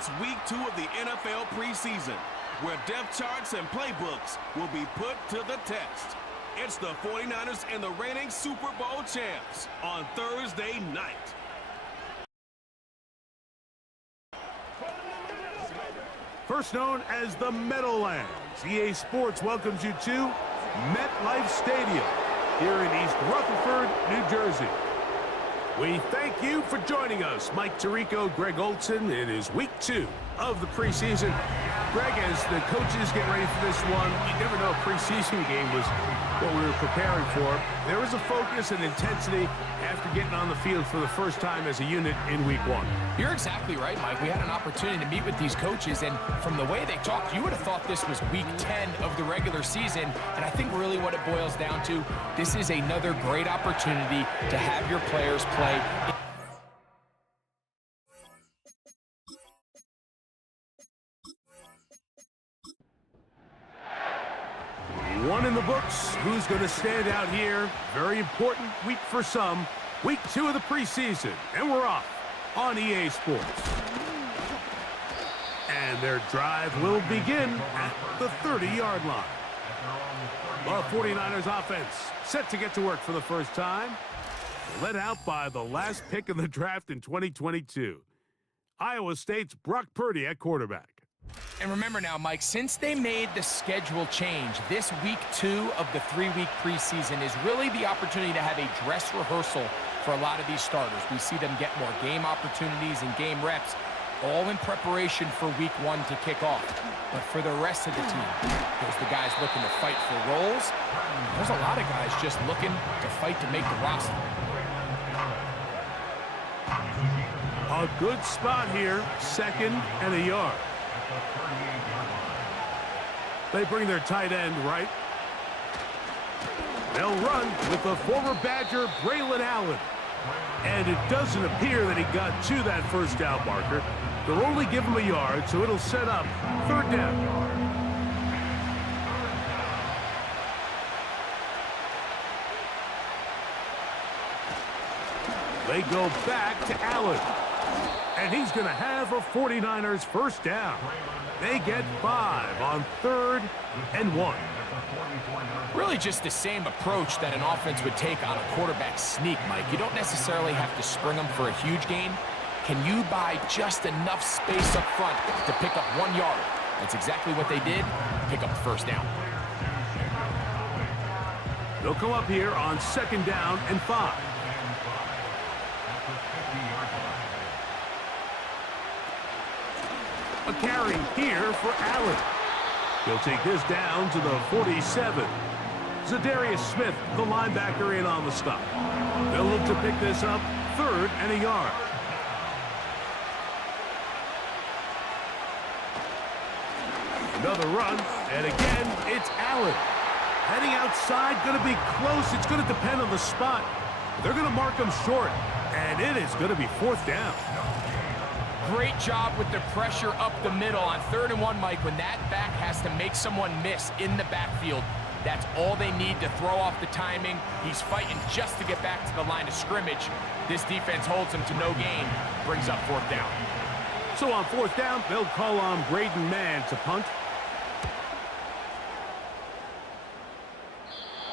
It's week 2 of the NFL preseason, where depth charts and playbooks will be put to the test. It's the 49ers and the reigning Super Bowl champs on Thursday night. First known as the Meadowlands, EA Sports welcomes you to MetLife Stadium here in East Rutherford, New Jersey. We thank you for joining us. Mike Tirico, Greg Olson. It is week 2 of the preseason. Greg, as the coaches get ready for this one, you never know, a preseason game was what we were preparing for. There was a focus and intensity after getting on the field for the first time as a unit in week 1. You're exactly right, Mike. We had an opportunity to meet with these coaches, and from the way they talked, you would have thought this was week 10 of the regular season. And I think really what it boils down to, this is another great opportunity to have your players play. One in the books. Who's going to stand out here? Very important week for some. Week 2 of the preseason. And we're off on EA Sports. And their drive will begin at the 30-yard line. The 49ers offense set to get to work for the first time. Led out by the last pick in the draft in 2022. Iowa State's Brock Purdy at quarterback. And remember now, Mike, since they made the schedule change, this week 2 of the 3-week preseason is really the opportunity to have a dress rehearsal for a lot of these starters. We see them get more game opportunities and game reps, all in preparation for week 1 to kick off. But for the rest of the team, there's the guys looking to fight for roles. There's a lot of guys just looking to fight to make the roster. A good spot here, 2nd and a yard. They bring their tight end right. They'll run with the former Badger, Braylon Allen. And it doesn't appear that he got to that first down marker. They'll only give him a yard, so it'll set up 3rd down. They go back to Allen. And he's going to have a 49ers first down. They get 5 on 3rd and 1. Really just the same approach that an offense would take on a quarterback sneak, Mike. You don't necessarily have to spring them for a huge gain. Can you buy just enough space up front to pick up 1 yard? That's exactly what they did. Pick up the first down. They'll come up here on 2nd down and 5. A carry here for Allen. He'll take this down to the 47. Zadarius Smith, the linebacker, in on the stop. They'll look to pick this up 3rd and a yard. Another run, and again, it's Allen. Heading outside, going to be close. It's going to depend on the spot. They're going to mark him short, and it is going to be 4th down. Great job with the pressure up the middle on 3rd and 1, Mike. When that back has to make someone miss in the backfield, that's all they need to throw off the timing. He's fighting just to get back to the line of scrimmage. This defense holds him to no gain, brings up 4th down. So on 4th down, they'll call on Braden Mann to punt.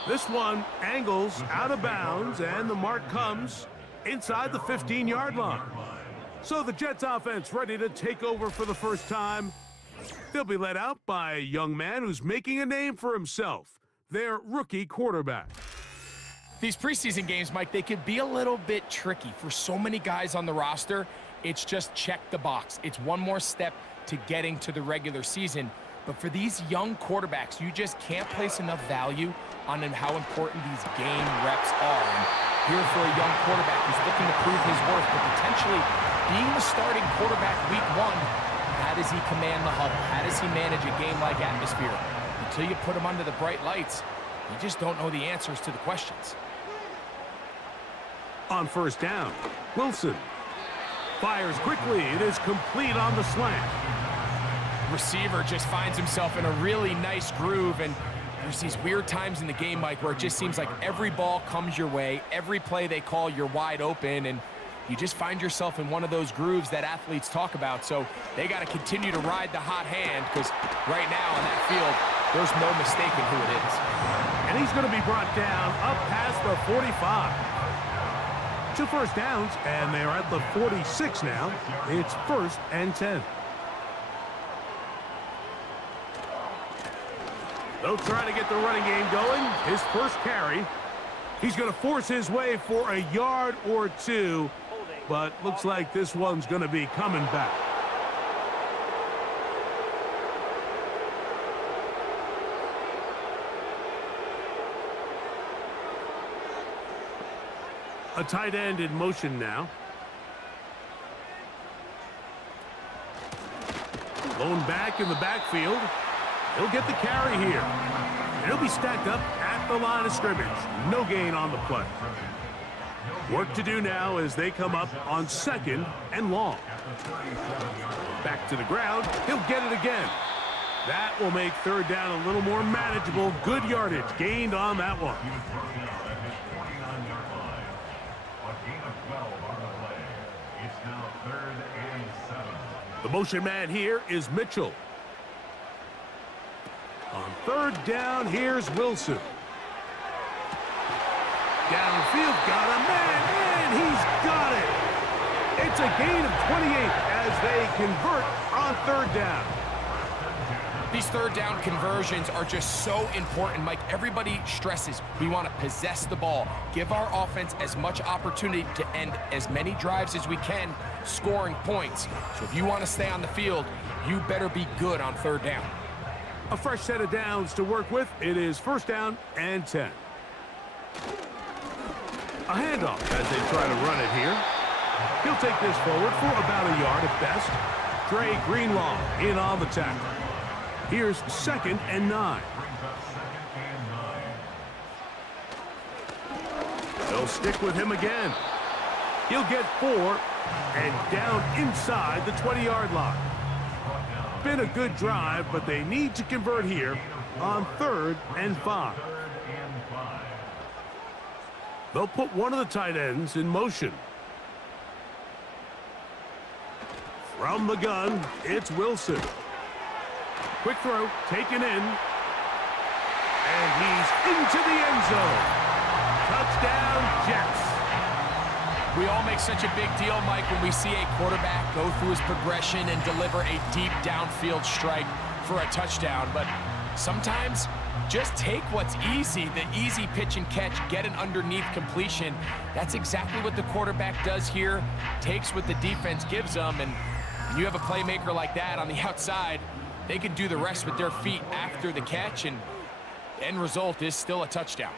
This one angles out of bounds, and the mark comes inside the 15-yard line. So the Jets offense ready to take over for the first time. They'll be led out by a young man who's making a name for himself, their rookie quarterback. These preseason games, Mike, they could be a little bit tricky for so many guys on the roster. It's just check the box. It's one more step to getting to the regular season. But for these young quarterbacks, you just can't place enough value on how important these game reps are. And here for a young quarterback who's looking to prove his worth, but potentially being the starting quarterback week 1, how does he command the huddle? How does he manage a game-like atmosphere? Until you put him under the bright lights, you just don't know the answers to the questions. On 1st down, Wilson fires quickly. It is complete on the slant. Receiver just finds himself in a really nice groove, and there's these weird times in the game, Mike, where it just seems like every ball comes your way, every play they call, you're wide open, and you just find yourself in one of those grooves that athletes talk about. So they got to continue to ride the hot hand, because right now on that field, there's no mistaking who it is. And he's going to be brought down up past the 45. 2 first downs, and they're at the 46 now. It's 1st and 10. They'll try to get the running game going. His first carry. He's going to force his way for a yard or 2, but looks like this one's going to be coming back. A tight end in motion now. Lone back in the backfield. He'll get the carry here. And he'll be stacked up at the line of scrimmage. No gain on the play. Work to do now as they come up on 2nd and long. Back to the ground. He'll get it again. That will make 3rd down a little more manageable. Good yardage gained on that one. The motion man here is Mitchell. On 3rd down, here's Wilson. Downfield, got a man, and he's got it. It's a gain of 28 as they convert on 3rd down. These 3rd down conversions are just so important, Mike. Everybody stresses we want to possess the ball, give our offense as much opportunity to end as many drives as we can, scoring points. So if you want to stay on the field, you better be good on 3rd down. A fresh set of downs to work with. It is 1st down and 10. A handoff as they try to run it here. He'll take this forward for about a yard at best. Dre Greenlaw in on the tackle. Here's 2nd and 9. They'll stick with him again. He'll get 4 and down inside the 20-yard line. Been a good drive, but they need to convert here on 3rd and 5. They'll put one of the tight ends in motion. From the gun, it's Wilson. Quick throw, taken in. And he's into the end zone. Touchdown, Jets. We all make such a big deal, Mike, when we see a quarterback go through his progression and deliver a deep downfield strike for a touchdown. But sometimes just take what's easy, the easy pitch and catch, get an underneath completion. That's exactly what the quarterback does here, takes what the defense gives them, and you have a playmaker like that on the outside, they can do the rest with their feet after the catch, and the end result is still a touchdown.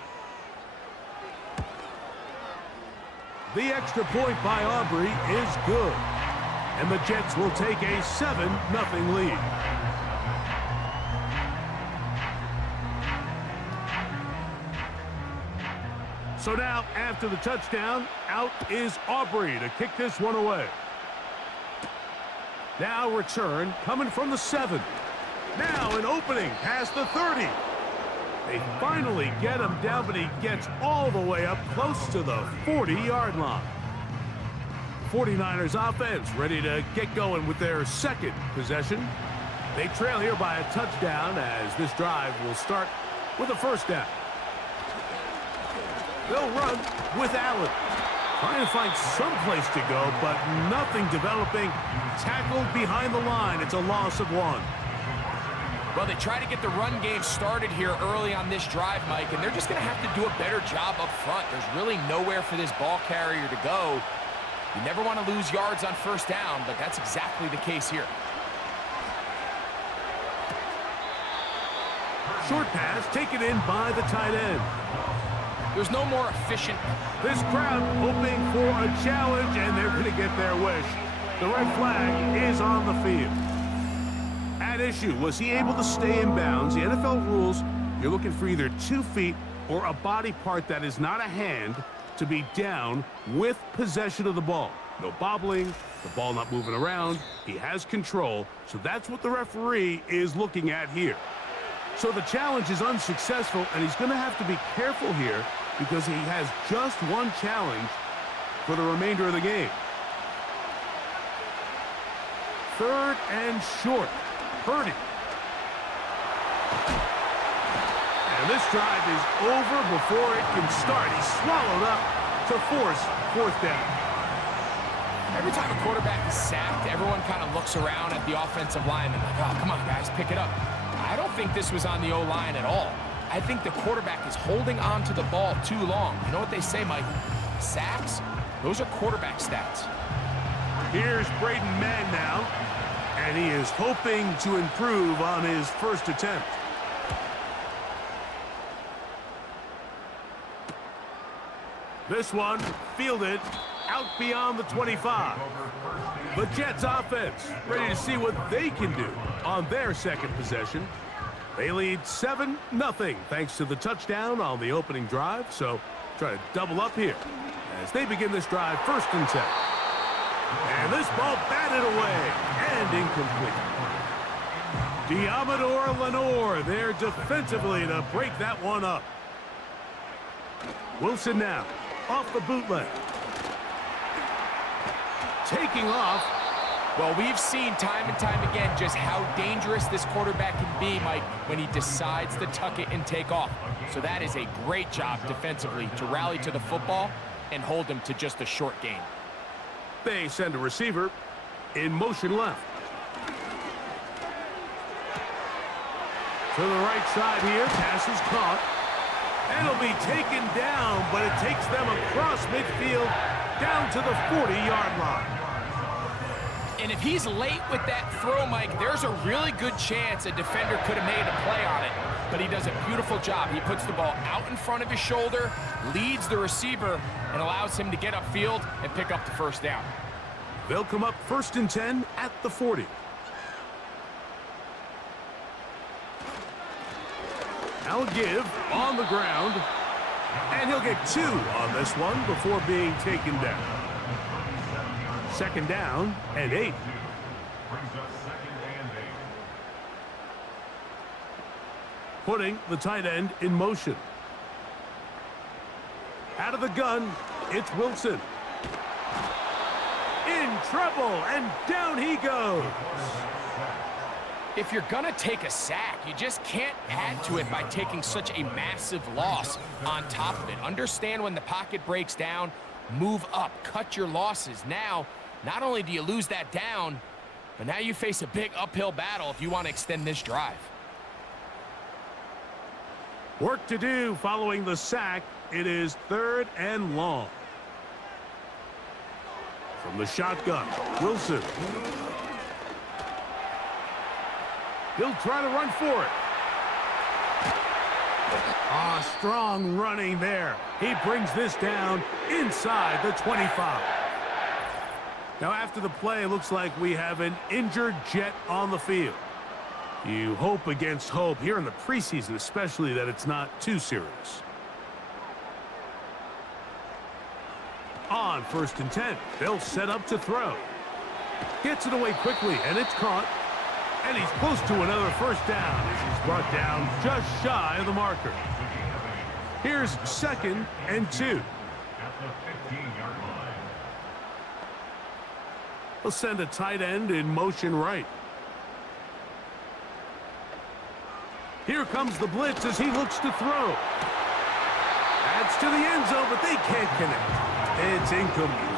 The extra point by Aubrey is good, and the Jets will take a 7-0 lead. So now, after the touchdown, out is Aubrey to kick this one away. Now return coming from the 7. Now an opening past the 30. They finally get him down, but he gets all the way up close to the 40-yard line. 49ers offense ready to get going with their 2nd possession. They trail here by a touchdown as this drive will start with a 1st down. They'll run with Allen. Trying to find some place to go, but nothing developing. Tackled behind the line. It's a loss of 1. Well, they try to get the run game started here early on this drive, Mike, and they're just going to have to do a better job up front. There's really nowhere for this ball carrier to go. You never want to lose yards on 1st down, but that's exactly the case here. Short pass taken in by the tight end. There's no more efficient. This crowd hoping for a challenge, and they're going to get their wish. The red flag is on the field. At issue, was he able to stay in bounds? The NFL rules, you're looking for either 2 feet or a body part that is not a hand to be down with possession of the ball. No bobbling, the ball not moving around. He has control, so that's what the referee is looking at here. So the challenge is unsuccessful, and he's going to have to be careful here because he has just one challenge for the remainder of the game. third and short. Purdy. And this drive is over before it can start. He's swallowed up to force fourth down. Every time a quarterback is sacked, everyone kind of looks around at the offensive line and like, oh, come on, guys, pick it up. I don't think this was on the O-line at all. I think the quarterback is holding on to the ball too long. You know what they say, Mike? Sacks, those are quarterback stats. Here's Braden Mann now, and he is hoping to improve on his first attempt. This one fielded out beyond the 25. The Jets offense ready to see what they can do on their second possession. They lead 7-0 thanks to the touchdown on the opening drive. So try to double up here as they begin this drive, 1st and 10. And this ball batted away and incomplete. Diamador Lenore there defensively to break that one up. Wilson now off the bootleg. Taking off. Well, we've seen time and time again just how dangerous this quarterback can be, Mike, when he decides to tuck it and take off. So that is a great job defensively to rally to the football and hold him to just a short gain. They send a receiver in motion left. To the right side here, pass is caught. And it'll be taken down, but it takes them across midfield down to the 40-yard line. And if he's late with that throw, Mike, there's a really good chance a defender could have made a play on it. But he does a beautiful job. He puts the ball out in front of his shoulder, leads the receiver, and allows him to get upfield and pick up the first down. They'll come up 1st and 10 at the 40. Now give on the ground. And he'll get 2 on this one before being taken down. 2nd down and 8. Putting the tight end in motion. Out of the gun, it's Wilson. In trouble, and down he goes. If you're going to take a sack, you just can't add to it by taking such a massive loss on top of it. Understand when the pocket breaks down, move up, cut your losses. Now, not only do you lose that down, but now you face a big uphill battle if you want to extend this drive. Work to do following the sack. It is 3rd and long. From the shotgun, Wilson. He'll try to run for it. Strong running there. He brings this down inside the 25. Now after the play, it looks like we have an injured Jet on the field. You hope against hope here in the preseason, especially that it's not too serious. On 1st and 10, they'll set up to throw. Gets it away quickly, and it's caught. And he's close to another first down as he's brought down just shy of the marker. Here's 2nd and 2. He'll send a tight end in motion right. Here comes the blitz as he looks to throw. Adds to the end zone, but they can't connect. It's incomplete.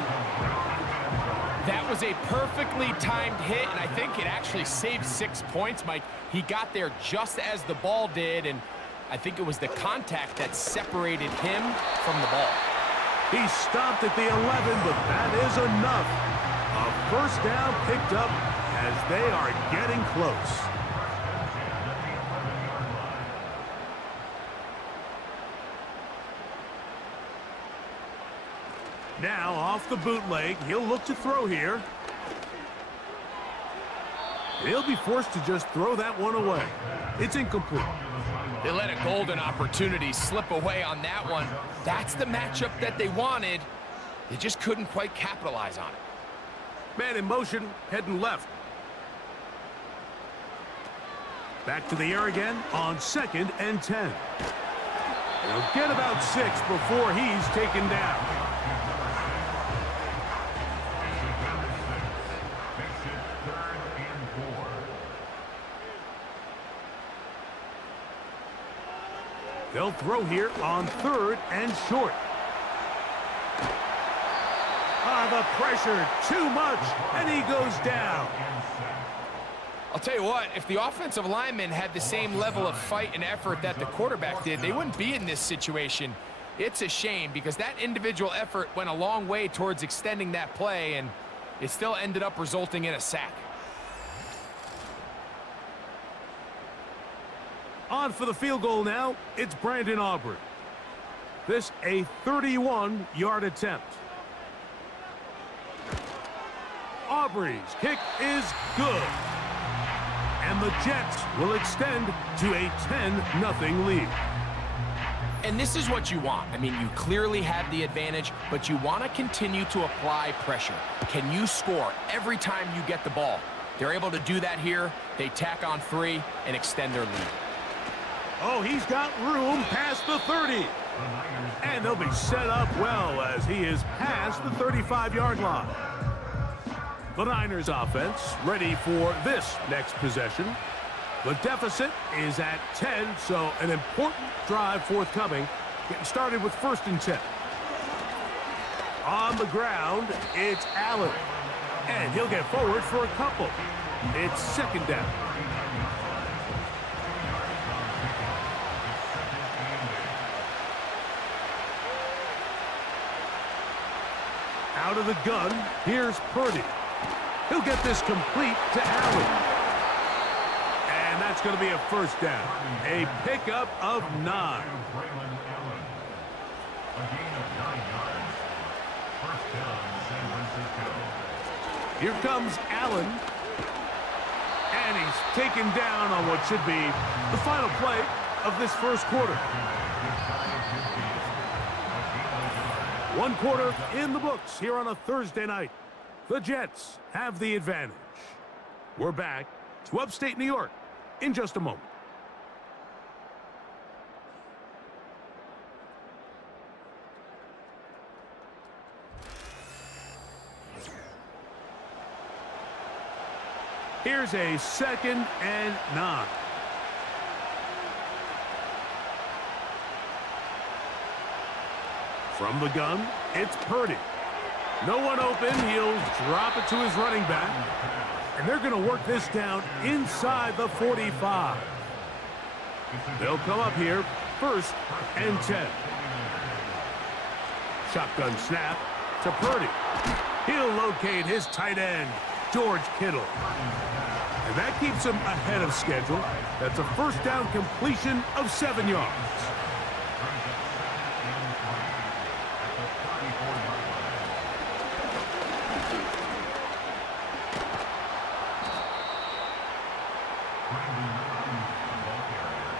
That was a perfectly timed hit, and I think it actually saved 6 points, Mike. He got there just as the ball did, and I think it was the contact that separated him from the ball. He stopped at the 11, but that is enough. A first down picked up as they are getting close. Now off the bootleg, he'll look to throw here. He'll be forced to just throw that one away. It's incomplete. They let a golden opportunity slip away on that one. That's the matchup that they wanted. They just couldn't quite capitalize on it. Man in motion, heading left. Back to the air again on 2nd and 10. He'll get about 6 before he's taken down. They'll throw here on 3rd and short. The pressure, too much, and he goes down. I'll tell you what, if the offensive lineman had the same level of fight and effort that the quarterback did, they wouldn't be in this situation. It's a shame because that individual effort went a long way towards extending that play, and it still ended up resulting in a sack. On for the field goal now, it's Brandon Aubrey. This a 31-yard attempt. Aubrey's kick is good. And the Jets will extend to a 10-0 lead. And this is what you want. I mean, you clearly have the advantage, but you want to continue to apply pressure. Can you score every time you get the ball? They're able to do that here. They tack on 3 and extend their lead. Oh, he's got room past the 30. And they'll be set up well as he is past the 35-yard line. The Niners offense ready for this next possession. The deficit is at 10, so an important drive forthcoming. Getting started with 1st and 10. On the ground, it's Allen. And he'll get forward for a couple. It's 2nd down. Out of the gun, here's Purdy. He'll get this complete to Allen. And that's going to be a 1st down. A pickup of 9. Here comes Allen. And he's taken down on what should be the final play of this 1st quarter. 1 quarter in the books here on a Thursday night. The Jets have the advantage. We're back to upstate New York in just a moment. Here's a 2nd and 9. From the gun, it's Purdy. No one open. He'll drop it to his running back. And they're going to work this down inside the 45. They'll come up here 1st and 10. Shotgun snap to Purdy. He'll locate his tight end, George Kittle. And that keeps him ahead of schedule. That's a 1st down completion of 7 yards.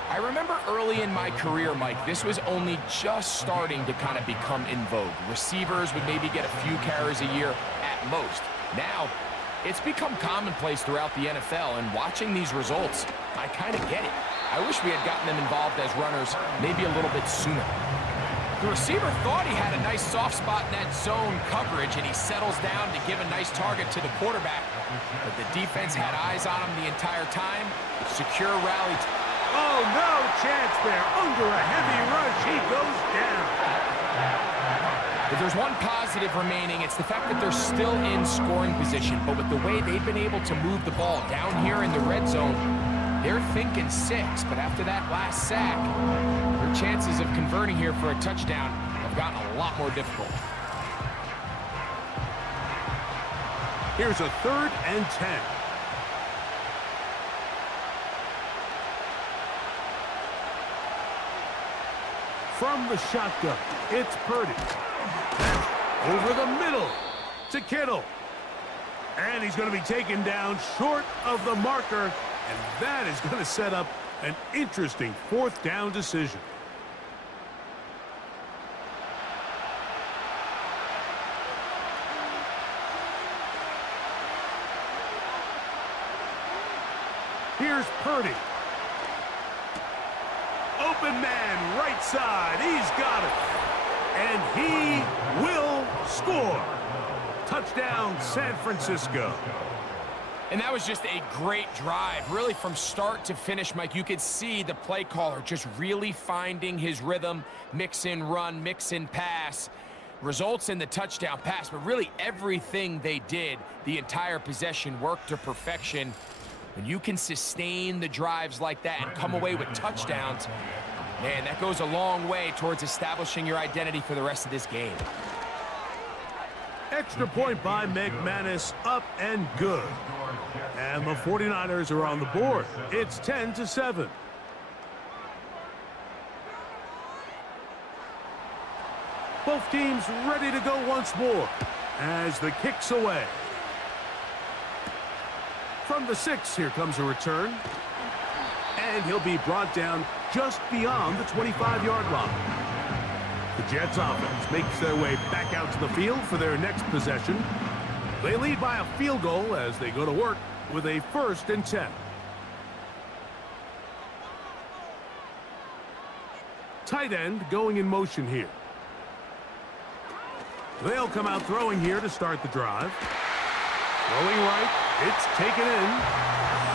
I remember early in my career, Mike, this was only just starting to kind of become in vogue. Receivers would maybe get a few carries a year at most. Now, it's become commonplace throughout the NFL, and watching these results, I kind of get it. I wish we had gotten them involved as runners maybe a little bit sooner. The receiver thought he had a nice soft spot in that zone coverage, and he settles down to give a nice target to the quarterback. But the defense had eyes on him the entire time. Secure rally. Oh, no chance there. Under a heavy rush, he goes down. If there's one positive remaining, it's the fact that they're still in scoring position. But with the way they've been able to move the ball down here in the red zone, they're thinking 6. But after that last sack, their chances of converting here for a touchdown have gotten a lot more difficult. Here's a 3rd and 10. From the shotgun, it's Purdy. Over the middle to Kittle. And he's going to be taken down short of the marker. And that is going to set up an interesting 4th down decision. Here's Purdy. Open man, right side. He's got it. And he will score. Touchdown, San Francisco. And that was just a great drive. Really, from start to finish, Mike, you could see the play caller just really finding his rhythm, mix in run, mix in pass. Results in the touchdown pass, but really everything they did, the entire possession worked to perfection. When you can sustain the drives like that and come away with touchdowns, man, that goes a long way towards establishing your identity for the rest of this game. Extra point by McManus, up and good. And the 49ers are on the board. It's 10-7. Both teams ready to go once more as the kick's away. From the 6, here comes a return. And he'll be brought down just beyond the 25-yard line. The Jets offense makes their way back out to the field for their next possession. They lead by a field goal as they go to work with a 1st and 10. Tight end going in motion here. They'll come out throwing here to start the drive. Throwing right, it's taken in.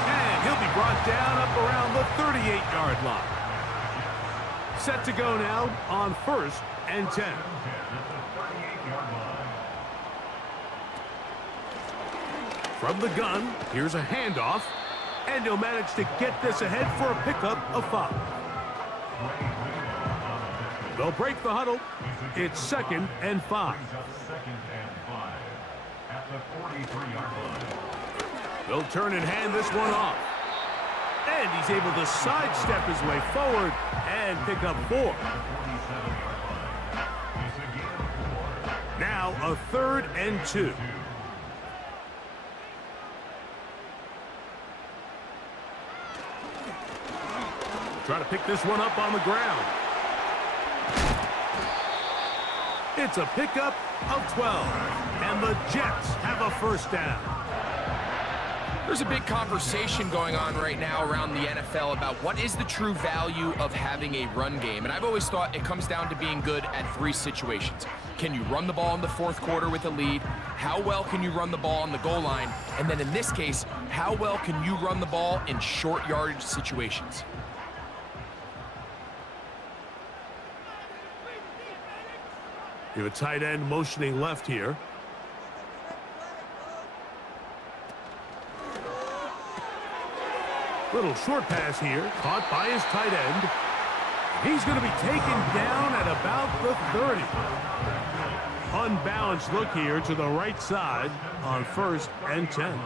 And he'll be brought down up around the 38-yard line. Set to go now on 1st and 10. From the gun, here's a handoff. And he'll manage to get this ahead for a pickup of 5. They'll break the huddle. It's 2nd and 5. They'll turn and hand this one off. And he's able to sidestep his way forward and pick up 4. Now a 3rd and 2. Try to pick this one up on the ground. It's a pickup of 12. And the Jets have a 1st down. There's a big conversation going on right now around the NFL about what is the true value of having a run game. And I've always thought it comes down to being good at 3 situations. Can you run the ball in the 4th quarter with a lead? How well can you run the ball on the goal line? And then in this case, how well can you run the ball in short yardage situations? You have a tight end motioning left here. Little short pass here, caught by his tight end. He's going to be taken down at about the 30. Unbalanced look here to the right side on 1st and 10.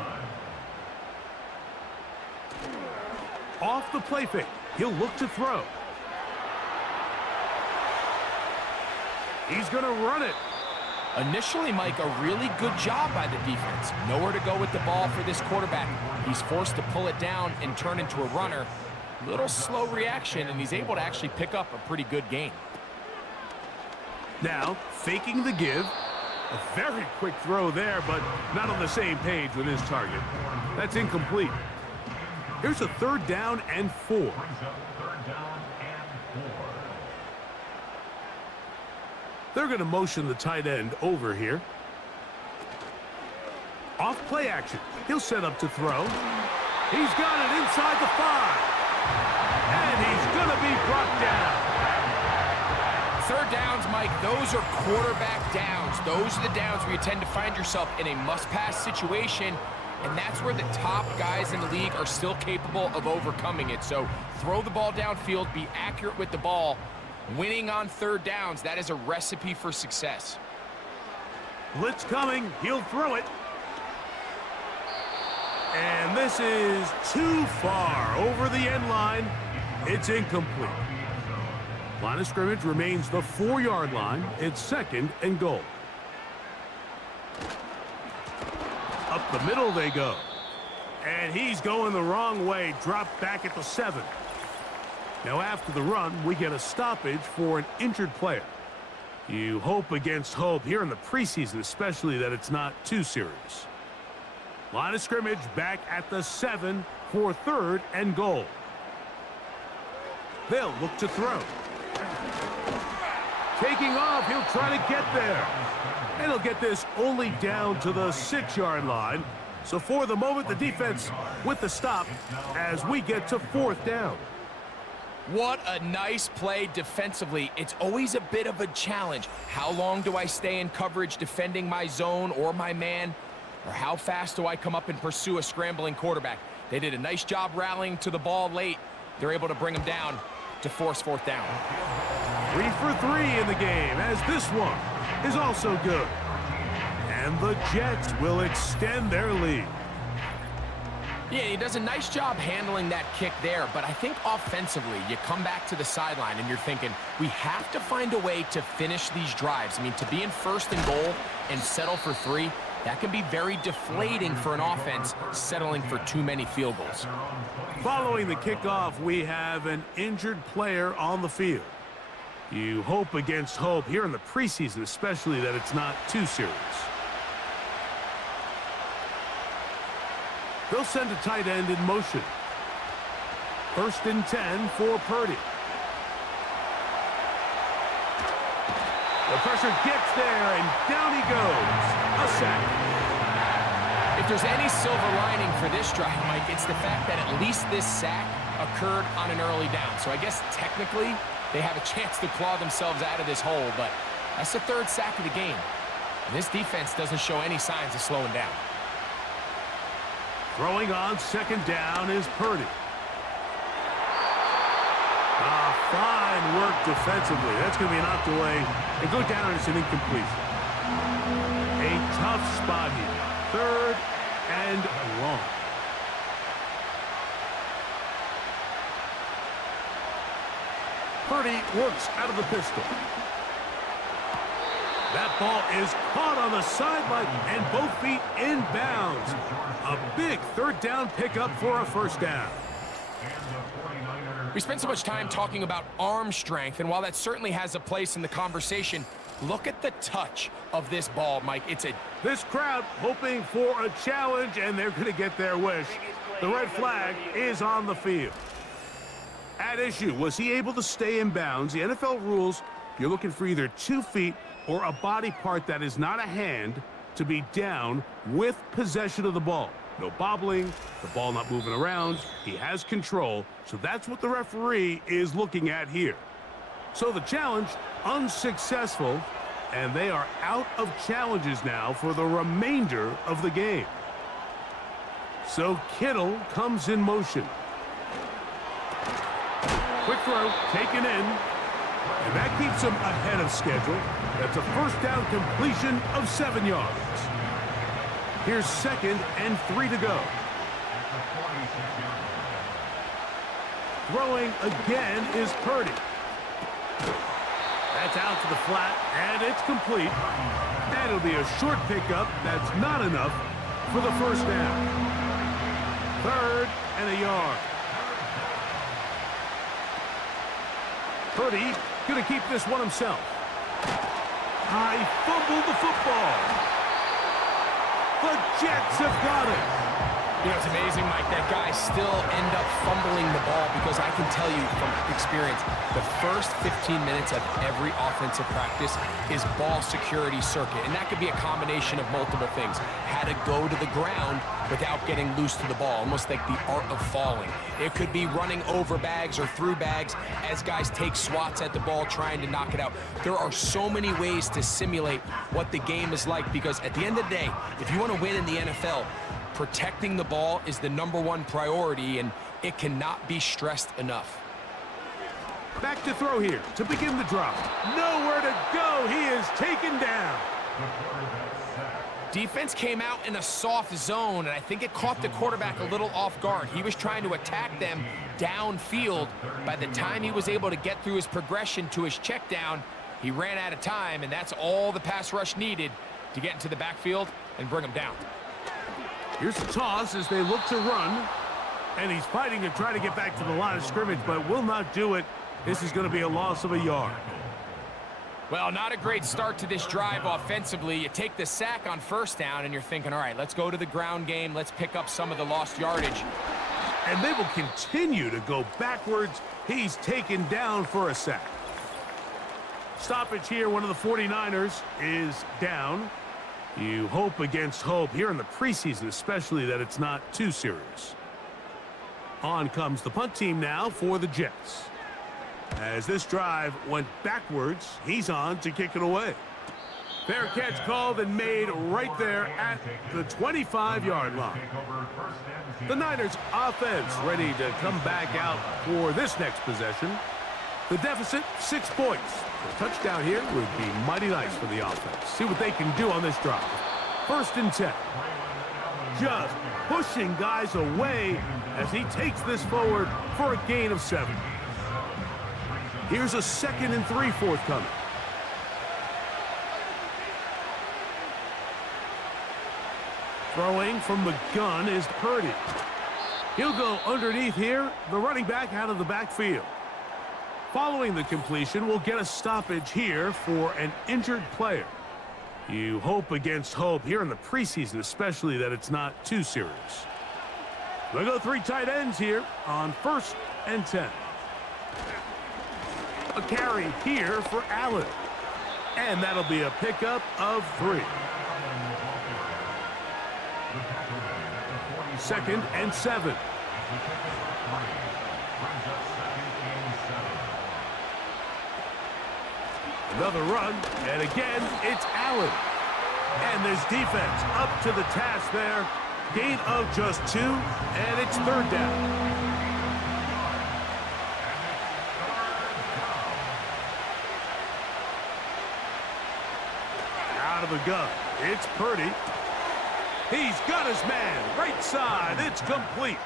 Off the play fake, he'll look to throw. He's going to run it. Initially, Mike, a really good job by the defense. Nowhere to go with the ball for this quarterback. He's forced to pull it down and turn into a runner. Little slow reaction, and he's able to actually pick up a pretty good gain. Now, faking the give. A very quick throw there, but not on the same page with his target. That's incomplete. Here's a 3rd down and 4. They're going to motion the tight end over here. Off play action. He'll set up to throw. He's got it inside the 5. And he's going to be brought down. 3rd downs, Mike, those are quarterback downs. Those are the downs where you tend to find yourself in a must-pass situation, and that's where the top guys in the league are still capable of overcoming it. So throw the ball downfield, be accurate with the ball. Winning on 3rd downs, that is a recipe for success. Blitz coming. He'll throw it. And this is too far over the end line. It's incomplete. Line of scrimmage remains the 4-yard line. It's 2nd and goal. Up the middle they go. And he's going the wrong way. Dropped back at the 7. Now after the run, we get a stoppage for an injured player. You hope against hope here in the preseason, especially that it's not too serious. Line of scrimmage back at the 7 for 3rd and goal. They'll look to throw. Taking off, he'll try to get there. And he'll get this only down to the 6-yard line. So for the moment, the defense with the stop as we get to 4th down. What a nice play defensively. It's always a bit of a challenge. How long do I stay in coverage defending my zone or my man? Or how fast do I come up and pursue a scrambling quarterback? They did a nice job rallying to the ball late. They're able to bring him down to force 4th down. 3 for 3 in the game, as this one is also good. And the Jets will extend their lead. Yeah, he does a nice job handling that kick there, but I think offensively, you come back to the sideline and you're thinking, we have to find a way to finish these drives. I mean, to be in 1st and goal and settle for 3, that can be very deflating for an offense settling for too many field goals. Following the kickoff, we have an injured player on the field. You hope against hope here in the preseason, especially, that it's not too serious. They'll send a tight end in motion. 1st and 10 for Purdy. The pressure gets there, and down he goes. A sack. If there's any silver lining for this drive, Mike, it's the fact that at least this sack occurred on an early down. So I guess technically they have a chance to claw themselves out of this hole, but that's the 3rd sack of the game. And this defense doesn't show any signs of slowing down. Throwing on 2nd down is Purdy. Fine work defensively. That's going to be knocked away and go down as an incompletion. A tough spot here. 3rd and long. Purdy works out of the pistol. That ball is caught on the sideline and both feet in bounds. A big 3rd down pickup for a 1st down. We spent so much time talking about arm strength, and while that certainly has a place in the conversation, look at the touch of this ball, Mike. This crowd hoping for a challenge, and they're going to get their wish. The red flag is on the field. At issue, was he able to stay in bounds? The NFL rules, you're looking for either 2 feet or a body part that is not a hand to be down with possession of the ball. No bobbling, the ball not moving around. He has control, so that's what the referee is looking at here. So the challenge, unsuccessful, and they are out of challenges now for the remainder of the game. So Kittle comes in motion. Quick throw, taken in, and that keeps him ahead of schedule. That's a 1st down completion of 7 yards. Here's 2nd and 3 to go. Throwing again is Purdy. That's out to the flat, and it's complete. That'll be a short pickup. That's not enough for the 1st down. 3rd and a yard. Purdy going to keep this one himself. He fumbled the football. The Jets have got it. You know, it's amazing, Mike, that guys still end up fumbling the ball, because I can tell you from experience, the first 15 minutes of every offensive practice is ball security circuit, and that could be a combination of multiple things. How to go to the ground without getting loose to the ball, almost like the art of falling. It could be running over bags or through bags as guys take swats at the ball trying to knock it out. There are so many ways to simulate what the game is like, because at the end of the day, if you want to win in the NFL, protecting the ball is the #1 priority, and it cannot be stressed enough. Back to throw here to begin the drop. Nowhere to go. He is taken down. Defense came out in a soft zone, and I think it caught the quarterback a little off guard. He was trying to attack them downfield. By the time he was able to get through his progression to his check down, he ran out of time, and that's all the pass rush needed to get into the backfield and bring him down. Here's a toss as they look to run. And he's fighting to try to get back to the line of scrimmage, but will not do it. This is going to be a loss of a yard. Well, not a great start to this drive offensively. You take the sack on 1st down, and you're thinking, all right, let's go to the ground game. Let's pick up some of the lost yardage. And they will continue to go backwards. He's taken down for a sack. Stoppage here. One of the 49ers is down. You hope against hope here in the preseason, especially that it's not too serious. On comes the punt team now for the Jets. As this drive went backwards, he's on to kick it away. Fair catch called and made right there at the 25-yard line. The Niners offense ready to come back out for this next possession. The deficit, 6 points. A touchdown here would be mighty nice for the offense. See what they can do on this drive. 1st and 10. Just pushing guys away as he takes this forward for a gain of 7. Here's a 2nd and 3 forthcoming. Throwing from the gun is Purdy. He'll go underneath here, the running back out of the backfield. Following the completion, we'll get a stoppage here for an injured player. You hope against hope here in the preseason, especially that it's not too serious. We'll go 3 tight ends here on 1st and 10. A carry here for Allen. And that'll be a pickup of 3. 2nd and 7. Another run, and again, it's Allen. And this defense up to the task there. Gain of just 2, and it's 3rd down. Out of the gun, it's Purdy. He's got his man, right side, it's complete.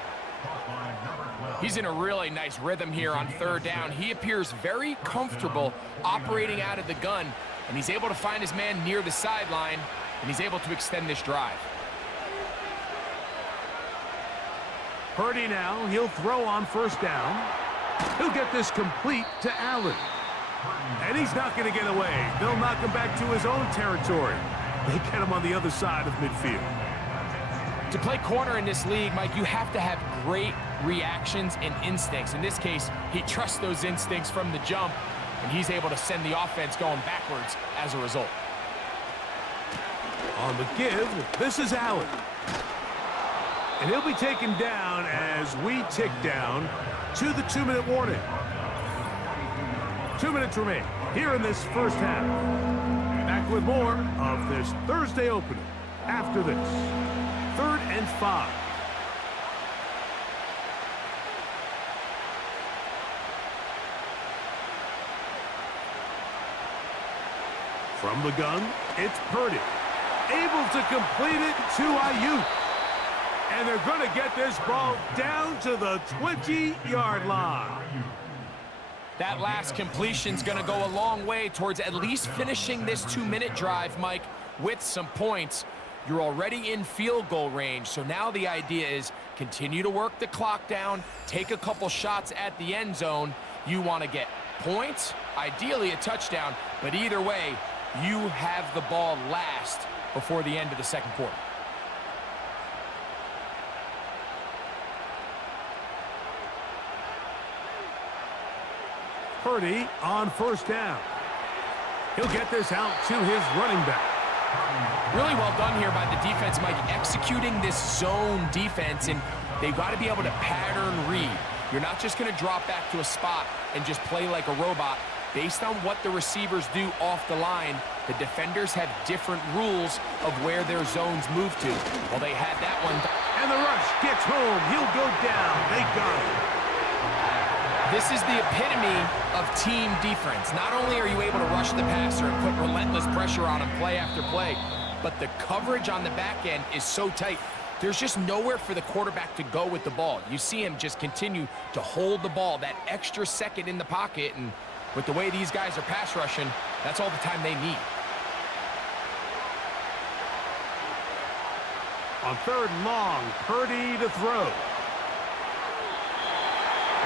He's in a really nice rhythm here on 3rd down. He appears very comfortable operating out of the gun, and he's able to find his man near the sideline, and he's able to extend this drive. Purdy now, he'll throw on 1st down. He'll get this complete to Allen. And he's not going to get away. They'll knock him back to his own territory. They get him on the other side of midfield. To play corner in this league, Mike, you have to have great reactions and instincts. In this case, he trusts those instincts from the jump, and he's able to send the offense going backwards as a result. On the give, this is Allen. And he'll be taken down as we tick down to the 2-minute warning. 2 minutes remain here in this 1st half. Back with more of this Thursday opener after this. 3rd and 5. From the gun, it's Purdy. Able to complete it to Ayuk. And they're going to get this ball down to the 20-yard line. That last completion's going to go a long way towards at least finishing this 2-minute drive, Mike, with some points. You're already in field goal range, so now the idea is continue to work the clock down, take a couple shots at the end zone. You want to get points, ideally a touchdown, but either way, you have the ball last before the end of the 2nd quarter. Purdy on 1st down. He'll get this out to his running back. Really well done here by the defense, Mike, executing this zone defense, and they've got to be able to pattern read. You're not just going to drop back to a spot and just play like a robot. Based on what the receivers do off the line, the defenders have different rules of where their zones move to. Well, they had that one. And the rush gets home. He'll go down. They got him. This is the epitome of team defense. Not only are you able to rush the passer and put relentless pressure on him play after play, but the coverage on the back end is so tight. There's just nowhere for the quarterback to go with the ball. You see him just continue to hold the ball, that extra second in the pocket, and with the way these guys are pass rushing, that's all the time they need. On 3rd and long, Purdy to throw.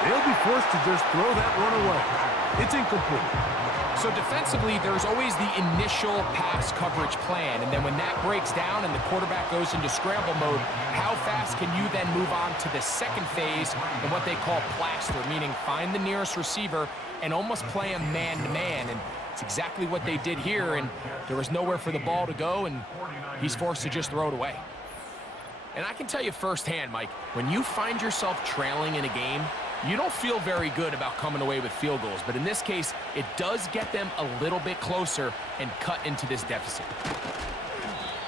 They'll be forced to just throw that one away. It's incomplete. So defensively, there's always the initial pass coverage plan, and then when that breaks down and the quarterback goes into scramble mode, how fast can you then move on to the 2nd phase and what they call plaster, meaning find the nearest receiver and almost play him man-to-man. And It's exactly what they did here, and there was nowhere for the ball to go, and he's forced to just throw it away. And I can tell you firsthand, Mike, when you find yourself trailing in a game, you don't feel very good about coming away with field goals. But in this case, it does get them a little bit closer and cut into this deficit.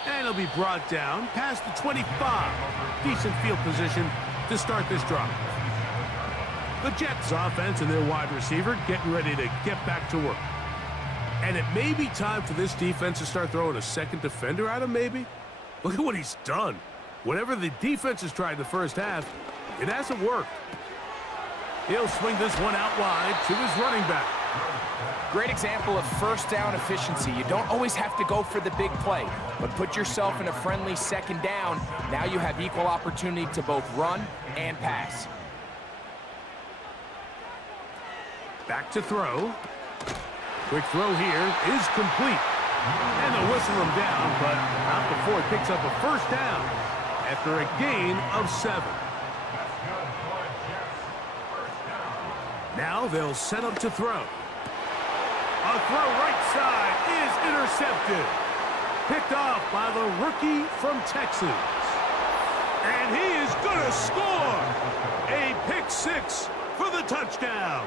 And it'll be brought down past the 25. Decent field position to start this drive. The Jets offense and their wide receiver getting ready to get back to work. And it may be time for this defense to start throwing a second defender at him, maybe. Look at what he's done. Whatever the defense has tried in the first half, it hasn't worked. He'll swing this one out wide to his running back. Great example of first down efficiency. You don't always have to go for the big play, but put yourself in a friendly second down. Now you have equal opportunity to both run and pass. Back to throw. Quick throw here is complete. And they'll whistle him down, but not before he picks up a first down after a gain of 7. Now they'll set up to throw. A throw right side is intercepted. Picked off by the rookie from Texas. And he is going to score. A pick 6 for the touchdown.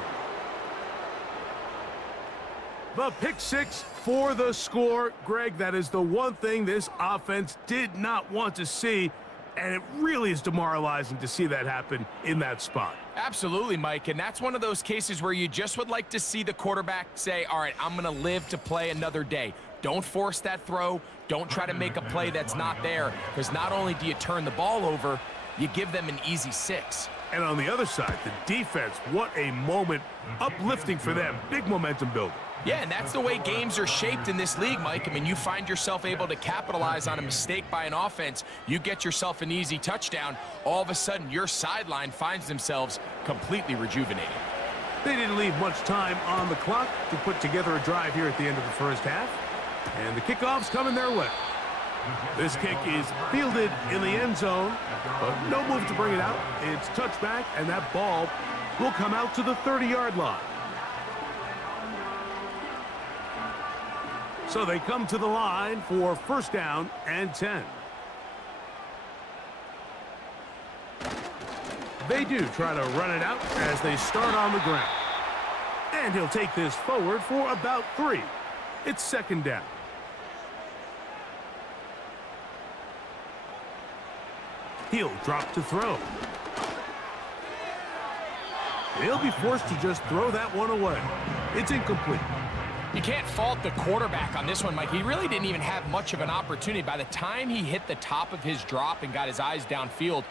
The pick 6 for the score. Greg, that is the one thing this offense did not want to see, and it really is demoralizing to see that happen in that spot. Absolutely, Mike, and that's one of those cases where you just would like to see the quarterback say, all right, I'm going to live to play another day. Don't force that throw. Don't try to make a play that's not there, because not only do you turn the ball over, you give them an easy 6. And on the other side, the defense, what a moment, uplifting for them, big momentum building. Yeah, and that's the way games are shaped in this league, Mike. I mean, you find yourself able to capitalize on a mistake by an offense, you get yourself an easy touchdown, all of a sudden your sideline finds themselves completely rejuvenated. They didn't leave much time on the clock to put together a drive here at the end of the first half, and the kickoff's coming their way. This kick is fielded in the end zone, but no move to bring it out. It's touchback, and that ball will come out to the 30-yard line. So they come to the line for first down and 10. They do try to run it out as they start on the ground. And he'll take this forward for about 3. It's second down. He'll drop to throw. He'll be forced to just throw that one away. It's incomplete. You can't fault the quarterback on this one, Mike. He really didn't even have much of an opportunity. By the time he hit the top of his drop and got his eyes downfield,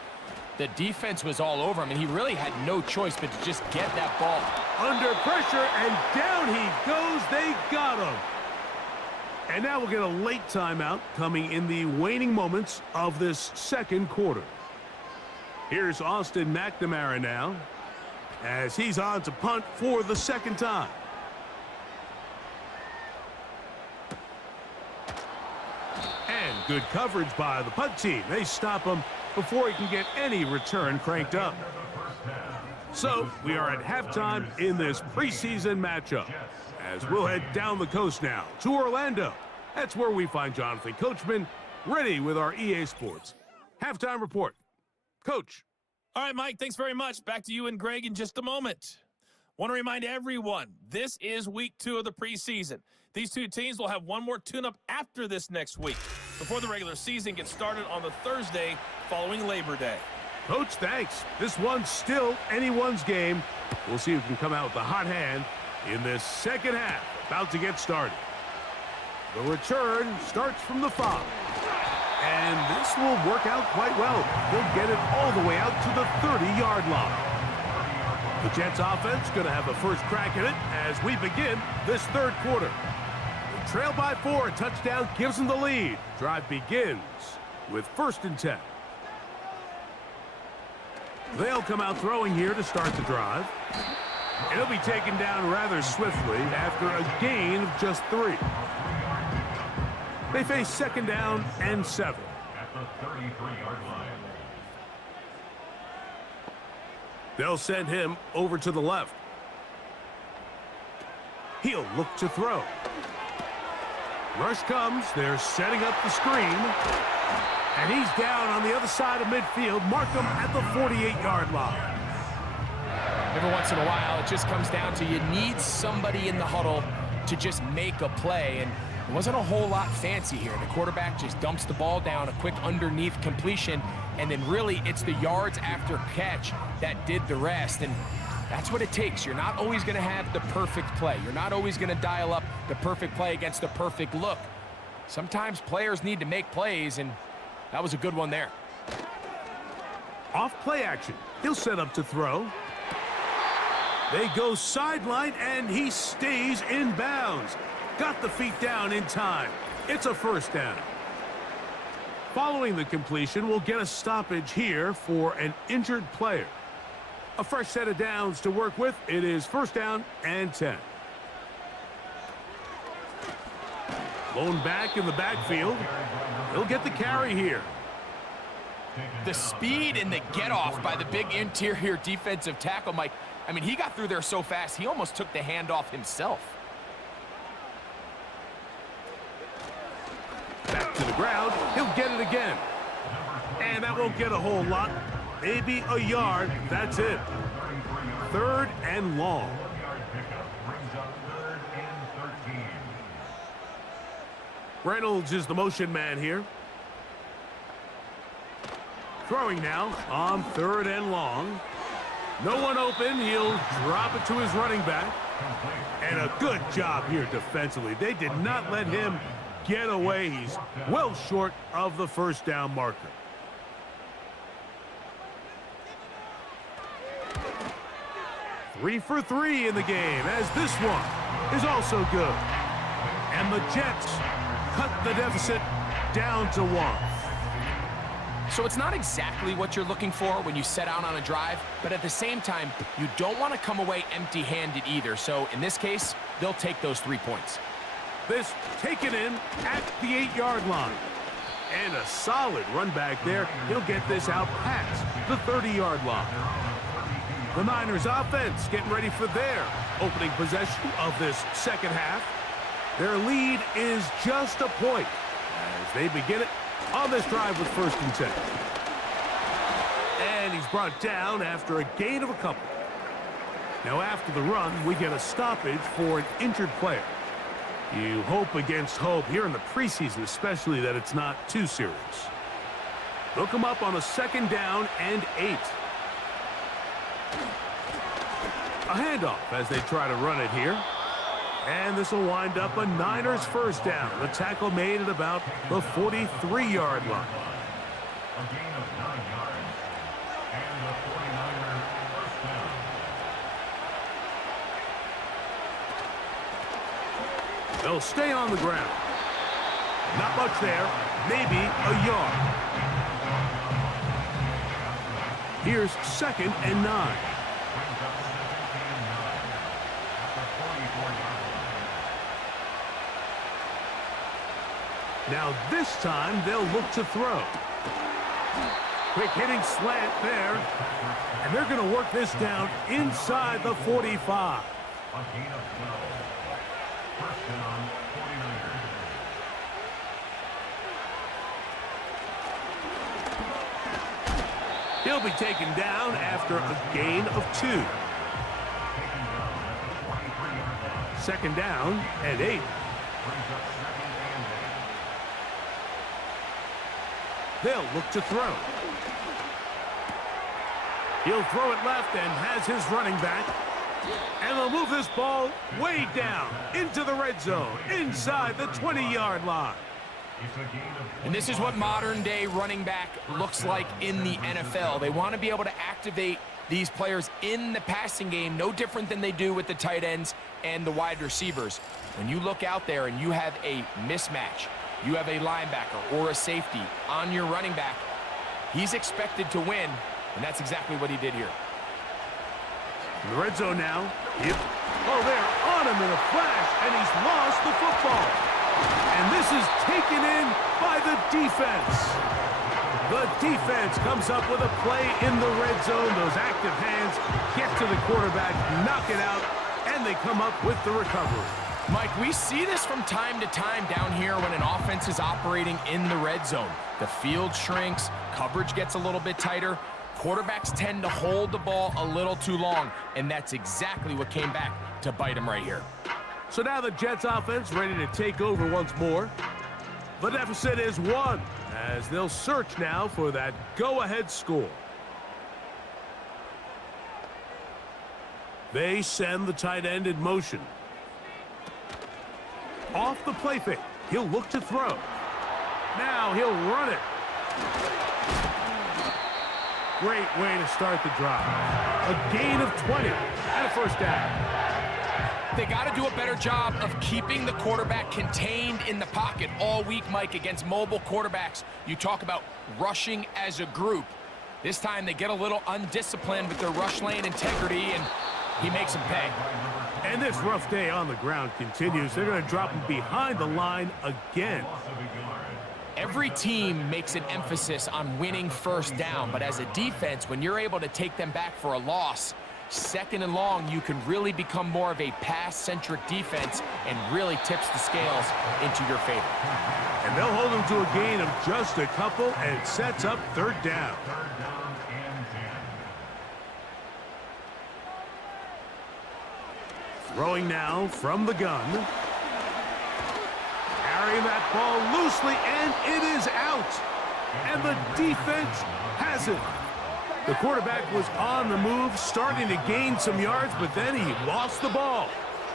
the defense was all over him, and he really had no choice but to just get that ball. Under pressure, and down he goes. They got him. And now we'll get a late timeout coming in the waning moments of this second quarter. Here's Austin McNamara now, as he's on to punt for the second time. And good coverage by the punt team. They stop him before he can get any return cranked up. So we are at halftime in this preseason matchup, as we'll head down the coast now to Orlando. That's where we find Jonathan Coachman ready with our EA Sports halftime report. Coach. All right, Mike, thanks very much. Back to you and Greg in just a moment. Want to remind everyone, this is week 2 of the preseason. These two teams will have one more tune-up after this next week, before the regular season gets started on the Thursday following Labor Day. Coach, thanks. This one's still anyone's game. We'll see who can come out with the hot hand in this second half, about to get started. The return starts from the 5. And this will work out quite well. They'll get it all the way out to the 30-yard line. The Jets offense going to have a first crack at it as we begin this third quarter. They trail by 4. A touchdown gives them the lead. Drive begins with first and 10. They'll come out throwing here to start the drive. It'll be taken down rather swiftly after a gain of just 3. They face second down and 7. At the 33-yard line. They'll send him over to the left. He'll look to throw. Rush comes. They're setting up the screen. And he's down on the other side of midfield. Mark him at the 48-yard line. Every once in a while, it just comes down to you need somebody in the huddle to just make a play. And it wasn't a whole lot fancy here. The quarterback just dumps the ball down, a quick underneath completion, and then really it's the yards after catch that did the rest. And that's what it takes. You're not always going to have the perfect play. You're not always going to dial up the perfect play against the perfect look. Sometimes players need to make plays, and that was a good one there. Off play action. He'll set up to throw. They go sideline, and he stays in bounds. Got the feet down in time. It's a first down. Following the completion, we'll get a stoppage here for an injured player. A fresh set of downs to work with. It is first down and 10. Blown back in the backfield. He'll get the carry here. The speed and the get-off by the big interior defensive tackle, Mike. I mean, he got through there so fast, he almost took the handoff himself. Back to the ground. He'll get it again. And that won't get a whole lot. Maybe a yard. That's it. Third and long. Reynolds is the motion man here. Throwing now on third and long. No one open. He'll drop it to his running back. And a good job here defensively. They did not let him get away. He's well short of the first down marker. Three for three in the game, as this one is also good. And the Jets cut the deficit down to 1. So it's not exactly what you're looking for when you set out on a drive, but at the same time, you don't want to come away empty-handed either. So in this case, they'll take those 3 points. This taken in at the 8-yard line. And a solid run back there. He'll get this out past the 30-yard line. The Niners offense getting ready for their opening possession of this second half. Their lead is just a point as they begin it on this drive with first and 10. And he's brought down after a gain of a couple. Now after the run, we get a stoppage for an injured player. You hope against hope here in the preseason, especially that it's not too serious. They'll come up on a second down and 8. A handoff as they try to run it here. And this will wind up a Niners first down. The tackle made at about the 43-yard line. A gain of 9 yards. And the 49er first down. They'll stay on the ground. Not much there. Maybe a yard. Here's second and 9. Now this time they'll look to throw. Quick hitting slant there. And they're going to work this down inside the 45. A gain of 12. First down, 49ers. He'll be taken down after a gain of 2. Second down and 8. They'll look to throw. He'll throw it left and has his running back. And they'll move this ball way down into the red zone, inside the 20-yard line. And this is what modern-day running back looks like in the NFL. They want to be able to activate these players in the passing game, no different than they do with the tight ends and the wide receivers. When you look out there and you have a mismatch, you have a linebacker or a safety on your running back, he's expected to win, and that's exactly what he did here. In the red zone now. Yep. Oh, they're on him in a flash, and he's lost the football. And this is taken in by the defense. The defense comes up with a play in the red zone. Those active hands get to the quarterback, knock it out, and they come up with the recovery. Mike, we see this from time to time down here when an offense is operating in the red zone. The field shrinks, coverage gets a little bit tighter. Quarterbacks tend to hold the ball a little too long, and that's exactly what came back to bite them right here. So now the Jets offense ready to take over once more. The deficit is 1, as they'll search now for that go-ahead score. They send the tight end in motion. Off the play fake. He'll look to throw. Now he'll run it. Great way to start the drive. A gain of 20 and a first down. They got to do a better job of keeping the quarterback contained in the pocket all week, Mike, against mobile quarterbacks. You talk about rushing as a group. This time they get a little undisciplined with their rush lane integrity, and he makes them pay. And this rough day on the ground continues. They're going to drop him behind the line again. Every team makes an emphasis on winning first down, but as a defense, when you're able to take them back for a loss, second and long, you can really become more of a pass-centric defense and really tips the scales into your favor. And they'll hold him to a gain of just a couple, and it sets up third down. Throwing now from the gun. Carrying that ball loosely, and it is out. And the defense has it. The quarterback was on the move, starting to gain some yards, but then he lost the ball.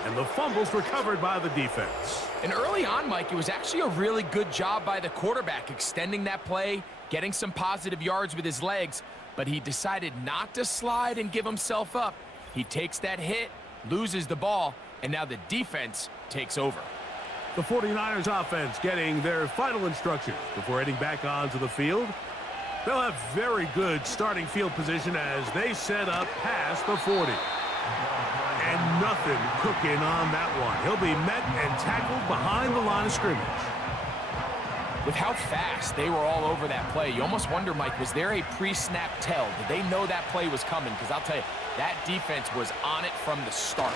And the fumble's recovered by the defense. And early on, Mike, it was actually a really good job by the quarterback, extending that play, getting some positive yards with his legs, but he decided not to slide and give himself up. He takes that hit, loses the ball, and now the defense takes over. The 49ers offense getting their final instructions before heading back onto the field. They'll have very good starting field position as they set up past the 40. And nothing cooking on that one. He'll be met and tackled behind the line of scrimmage. With how fast they were all over that play, you almost wonder, Mike, was there a pre-snap tell? Did they know that play was coming? Because I'll tell you, that defense was on it from the start.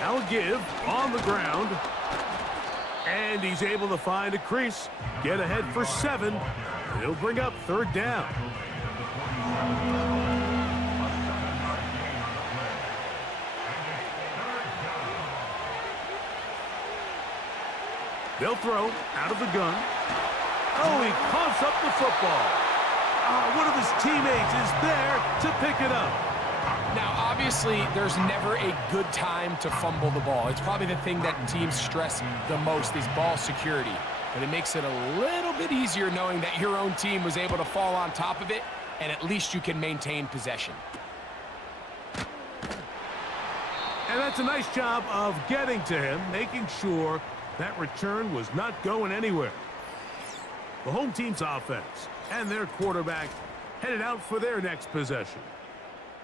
Now a give on the ground. And he's able to find a crease. Get ahead for 7. And he'll bring up third down. They'll throw out of the gun. Oh, he coughs up the football. One of his teammates is there to pick it up. Now, obviously, there's never a good time to fumble the ball. It's probably the thing that teams stress the most is ball security. But it makes it a little bit easier knowing that your own team was able to fall on top of it, and at least you can maintain possession. And that's a nice job of getting to him, making sure that return was not going anywhere. The home team's offense and their quarterback headed out for their next possession.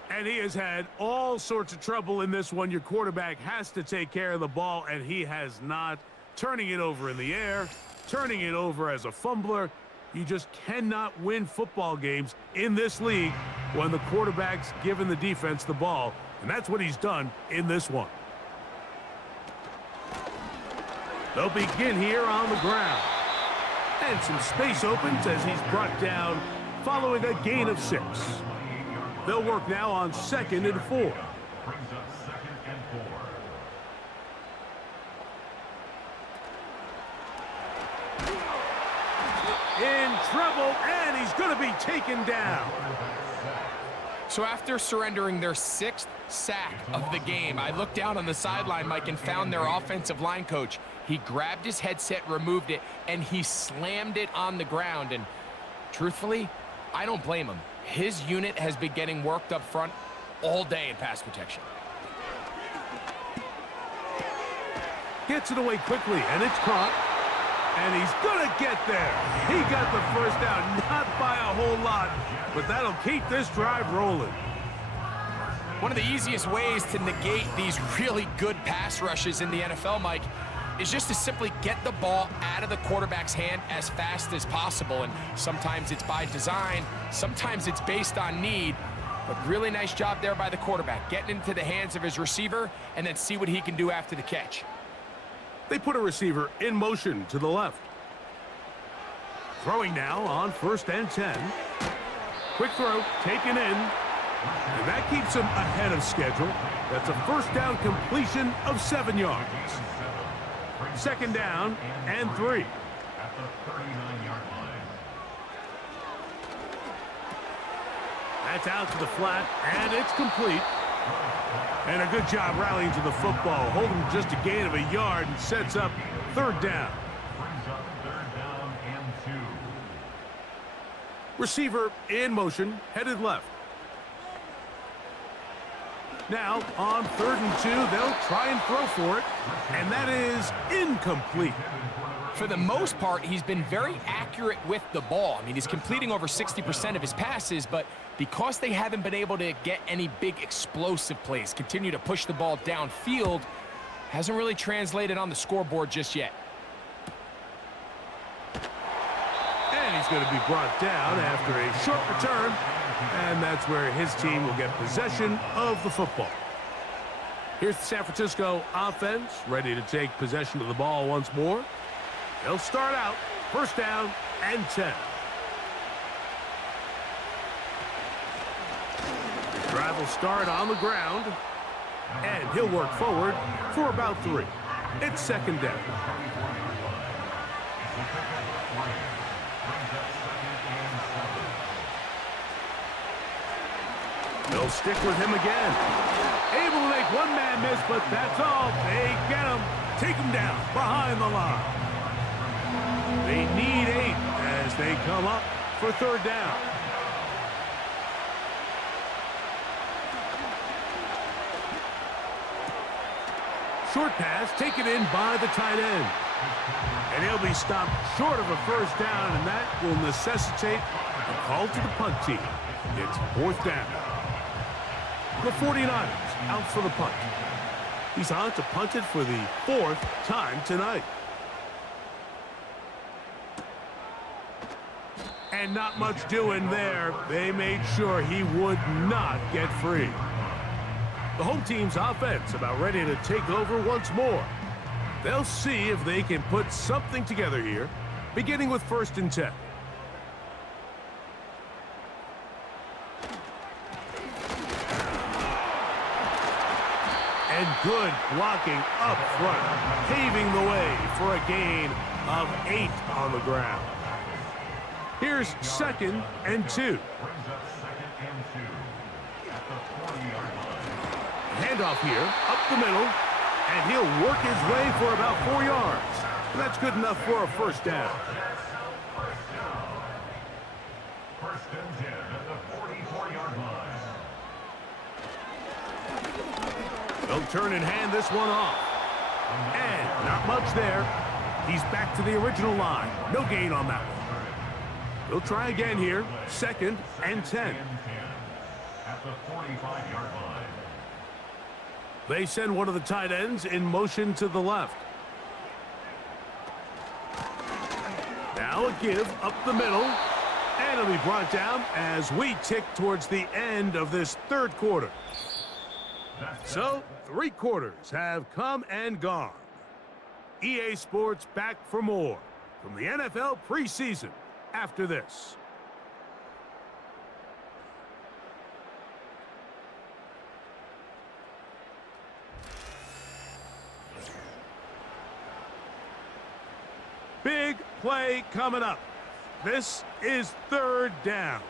And he has had all sorts of trouble in this one. Your quarterback has to take care of the ball, and he has not. Turning it over in the air, turning it over as a fumbler. You just cannot win football games in this league when the quarterback's giving the defense the ball. And that's what he's done in this one. They'll begin here on the ground. And some space opens as he's brought down following a gain of 6. They'll work now on 2nd and 4. Brings up 2nd and 4. In trouble, and he's going to be taken down. So after surrendering their 6th sack of the game, I looked down on the sideline, Mike, and found their offensive line coach. He grabbed his headset, removed it, and he slammed it on the ground. And truthfully, I don't blame him. His unit has been getting worked up front all day in pass protection. Gets it away quickly, and it's caught. And he's going to get there. He got the first down, not by a whole lot, but that'll keep this drive rolling. One of the easiest ways to negate these really good pass rushes in the NFL, Mike, is just to simply get the ball out of the quarterback's hand as fast as possible. And sometimes it's by design, sometimes it's based on need. But really nice job there by the quarterback, getting into the hands of his receiver and then see what he can do after the catch. They put a receiver in motion to the left. Throwing now on 1st and 10. Quick throw, taken in. And that keeps him ahead of schedule. That's a 1st down completion of 7 yards. 2nd down and 3. At the 39-yard line. That's out to the flat, and it's complete. And a good job rallying to the football, holding just a gain of a yard and sets up 3rd down. Brings up 3rd down and 2. Receiver in motion, headed left. Now, on 3rd and 2, they'll try and throw for it, and that is incomplete. For the most part, he's been very accurate with the ball. I mean, he's completing over 60% of his passes, but because they haven't been able to get any big explosive plays, continue to push the ball downfield, hasn't really translated on the scoreboard just yet. And he's going to be brought down after a short return, and that's where his team will get possession of the football. Here's the San Francisco offense, ready to take possession of the ball once more. They'll start out 1st down and 10. The drive will start on the ground, and he'll work forward for about 3. It's 2nd down. They'll stick with him again. Able to make one man miss, but that's all. They get him, take him down behind the line. They need 8 as they come up for 3rd down. Short pass taken in by the tight end. And he'll be stopped short of a 1st down, and that will necessitate a call to the punt team. It's 4th down. The 49ers out for the punt. He's on to punt it for the 4th time tonight. And not much doing there. They made sure he would not get free. The home team's offense about ready to take over once more. They'll see if they can put something together here, beginning with 1st and 10. And good blocking up front, paving the way for a gain of 8 on the ground. Here's 2nd and 2. Brings up 2nd and 2. At the 40-yard line. Handoff here, up the middle, and he'll work his way for about 4 yards. That's good enough for a 1st down. 1st and 10 at the 44-yard line. They'll turn and hand this one off. And not much there. He's back to the original line. No gain on that one. They'll try again here. 2nd and 10. At the 45-yard line. They send one of the tight ends in motion to the left. Now a give up the middle. And it'll be brought down as we tick towards the end of this 3rd quarter. So, 3 quarters have come and gone. EA Sports back for more from the NFL preseason after this. Big play coming up. This is 3rd down.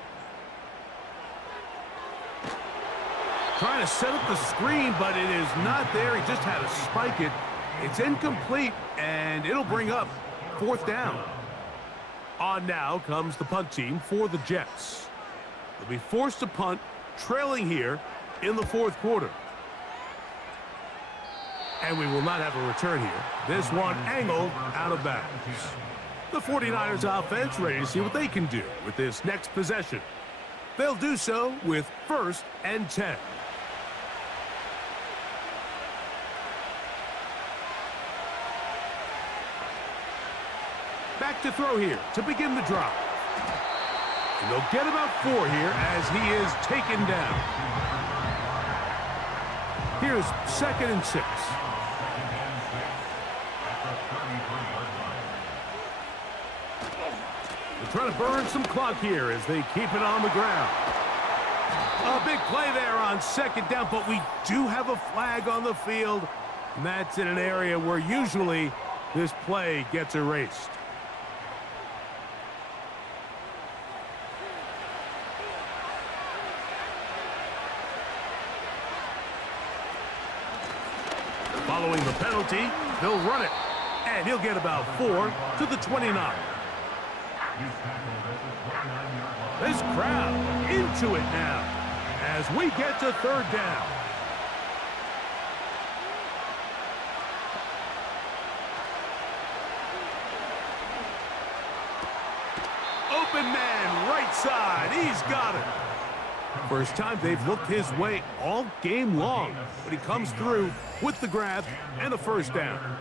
Trying to set up the screen, but it is not there. He just had to spike it. It's incomplete, and it'll bring up 4th down. On now comes the punt team for the Jets. They'll be forced to punt, trailing here in the 4th quarter. And we will not have a return here. This one angled out of bounds. The 49ers offense ready to see what they can do with this next possession. They'll do so with 1st and 10. Back to throw here to begin the drive. And they'll get about 4 here as he is taken down. Here's 2nd and 6. They're trying to burn some clock here as they keep it on the ground. A big play there on 2nd down, but we do have a flag on the field, and that's in an area where usually this play gets erased. Following the penalty, they'll run it, and he'll get about 4 to the 29. This crowd into it now as we get to 3rd down. Open man, right side. He's got it. First time they've looked his way all game long, but he comes through with the grab and a 1st down.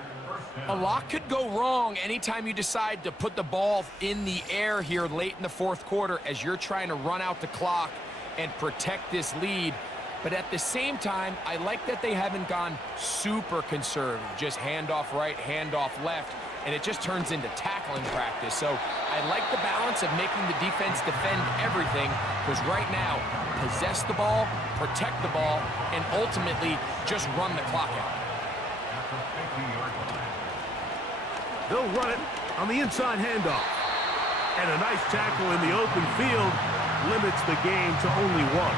A lot could go wrong anytime you decide to put the ball in the air here late in the 4th quarter as you're trying to run out the clock and protect this lead. But at the same time, I like that they haven't gone super conservative, just handoff right, handoff left, and it just turns into tackling practice. So I like the balance of making the defense defend everything, because right now, possess the ball, protect the ball, and ultimately just run the clock out. They'll run it on the inside handoff. And a nice tackle in the open field limits the game to only 1.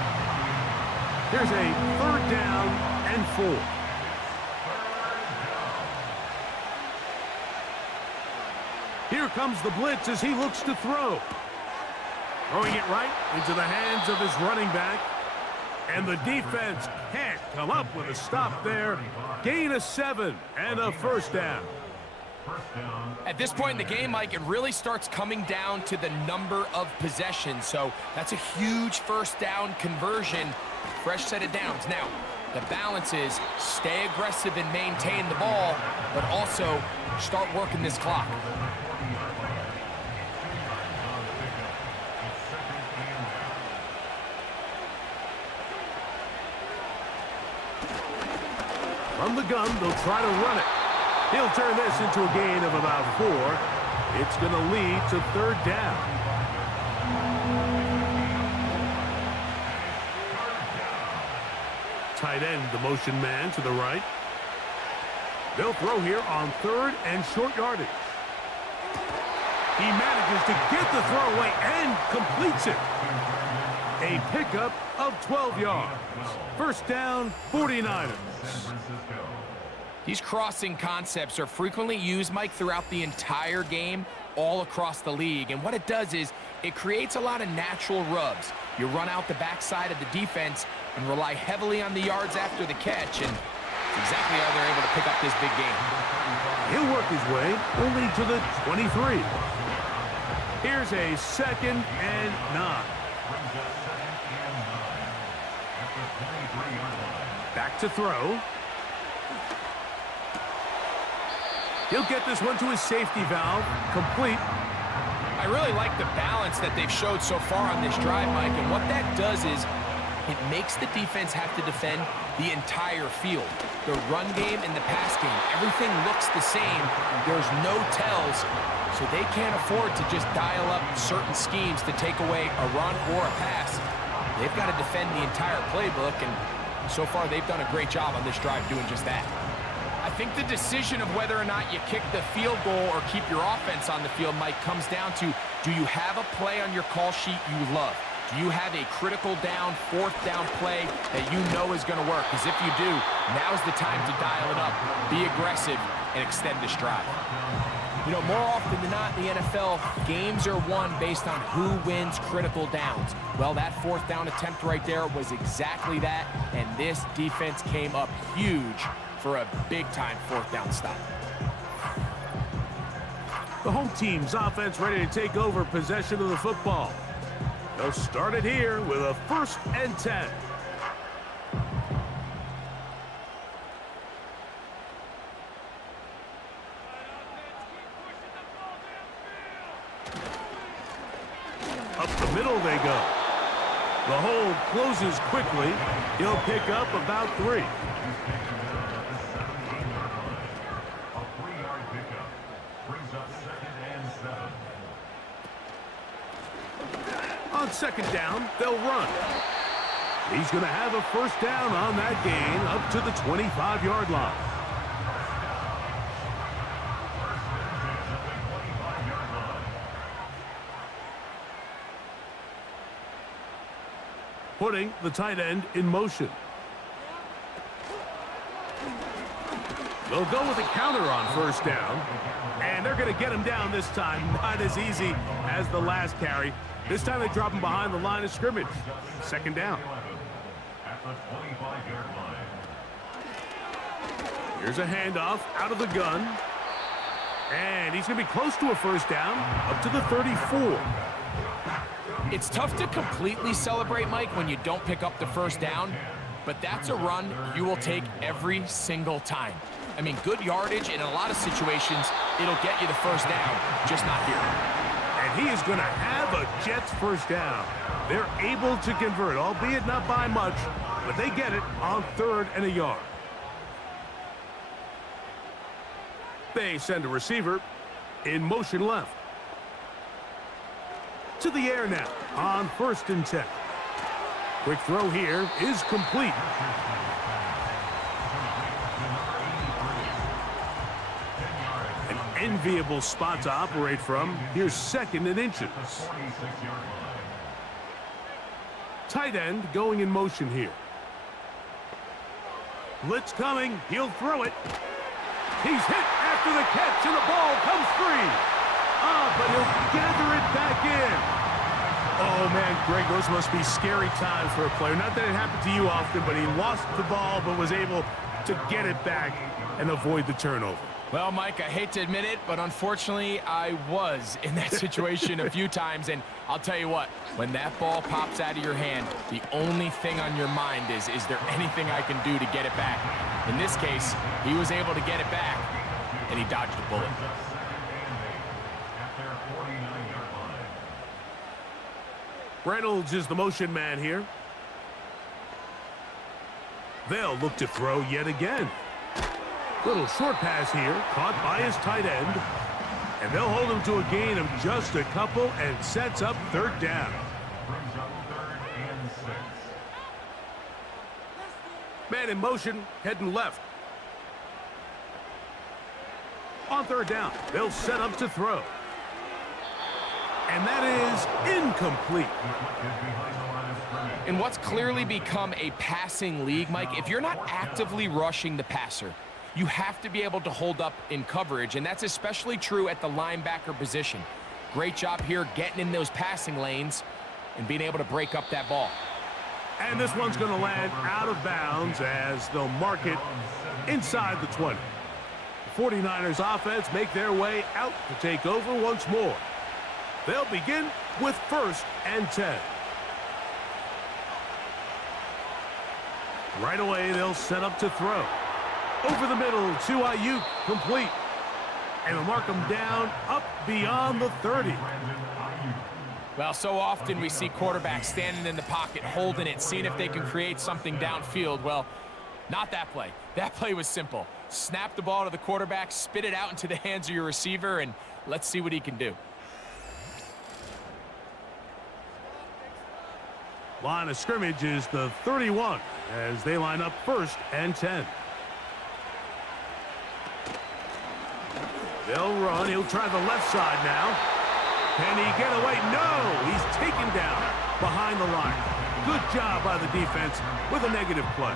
Here's a 3rd down and 4. Here comes the blitz as he looks to throw. Throwing it right into the hands of his running back. And the defense can't come up with a stop there. Gain of 7 and a 1st down. At this point in the game, Mike, it really starts coming down to the number of possessions. So that's a huge 1st down conversion. Fresh set of downs. Now, the balance is stay aggressive and maintain the ball, but also start working this clock. From the gun, they'll try to run it. He'll turn this into a gain of about 4. It's going to lead to 3rd down. Tight end, the motion man to the right. They'll throw here on 3rd and short yardage. He manages to get the throw away and completes it. A pickup of 12 yards. 1st down, 49ers. These crossing concepts are frequently used, Mike, throughout the entire game, all across the league. And what it does is it creates a lot of natural rubs. You run out the backside of the defense and rely heavily on the yards after the catch, and it's exactly how they're able to pick up this big game. He'll work his way only to the 23. Here's a 2nd and 9. Back to throw. He'll get this one to his safety valve. Complete. I really like the balance that they've showed so far on this drive, Mike, and what that does is it makes the defense have to defend the entire field. The run game and the pass game, everything looks the same. There's no tells, so they can't afford to just dial up certain schemes to take away a run or a pass. They've got to defend the entire playbook, and so far they've done a great job on this drive doing just that. I think the decision of whether or not you kick the field goal or keep your offense on the field, Mike, comes down to, do you have a play on your call sheet you love? Do you have a critical down, 4th down play that you know is going to work? Because if you do, now's the time to dial it up, be aggressive, and extend this drive. You know, more often than not in the NFL, games are won based on who wins critical downs. Well, that 4th down attempt right there was exactly that, and this defense came up huge for a big-time 4th down stop. The home team's offense ready to take over possession of the football. They'll start it here with a 1st and 10. Up the middle they go. The hole closes quickly. He'll pick up about 3. A 3-yard pickup brings up 2nd and 7. On 2nd down, they'll run. He's going to have a first down on that gain up to the 25-yard line. Putting the tight end in motion. They'll go with a counter on first down. And they're going to get him down this time. Not as easy as the last carry. This time they drop him behind the line of scrimmage. 2nd down. At the 25-yard line. Here's a handoff out of the gun. And he's going to be close to a first down, up to the 34. It's tough to completely celebrate, Mike, when you don't pick up the first down, but that's a run you will take every single time. I mean, good yardage in a lot of situations, it'll get you the first down, just not here. And he is going to have a Jets first down. They're able to convert, albeit not by much, but they get it on 3rd and a yard. They send a receiver in motion left. To the air now on 1st and 10. Quick throw here is complete. An enviable spot to operate from. Here's 2nd and inches. Tight end going in motion here. Blitz coming. He'll throw it. He's hit after the catch, and the ball comes free. But he'll gather it back in. Oh, man, Greg, those must be scary times for a player. Not that it happened to you often, but he lost the ball but was able to get it back and avoid the turnover. Well, Mike, I hate to admit it, but unfortunately, I was in that situation a few times, and I'll tell you what, when that ball pops out of your hand, the only thing on your mind is there anything I can do to get it back? In this case, he was able to get it back, and he dodged a bullet. Reynolds is the motion man here. They'll look to throw yet again. Little short pass here, caught by his tight end. And they'll hold him to a gain of just a couple and sets up 3rd down. Brings up 3rd and 6. Man in motion, heading left. On 3rd down, they'll set up to throw. And that is incomplete. In what's clearly become a passing league, Mike, if you're not actively rushing the passer, you have to be able to hold up in coverage, and that's especially true at the linebacker position. Great job here getting in those passing lanes and being able to break up that ball. And this one's going to land out of bounds as they'll mark it inside the 20. The 49ers offense make their way out to take over once more. They'll begin with 1st and 10. Right away, they'll set up to throw. Over the middle to Ayuk, complete. And they'll mark him down up beyond the 30. Well, so often we see quarterbacks standing in the pocket, holding it, seeing if they can create something downfield. Well, not that play. That play was simple. Snap the ball to the quarterback, spit it out into the hands of your receiver, and let's see what he can do. Line of scrimmage is the 31 as they line up 1st and 10. They'll run. He'll try the left side now. Can he get away? No! He's taken down behind the line. Good job by the defense with a negative play.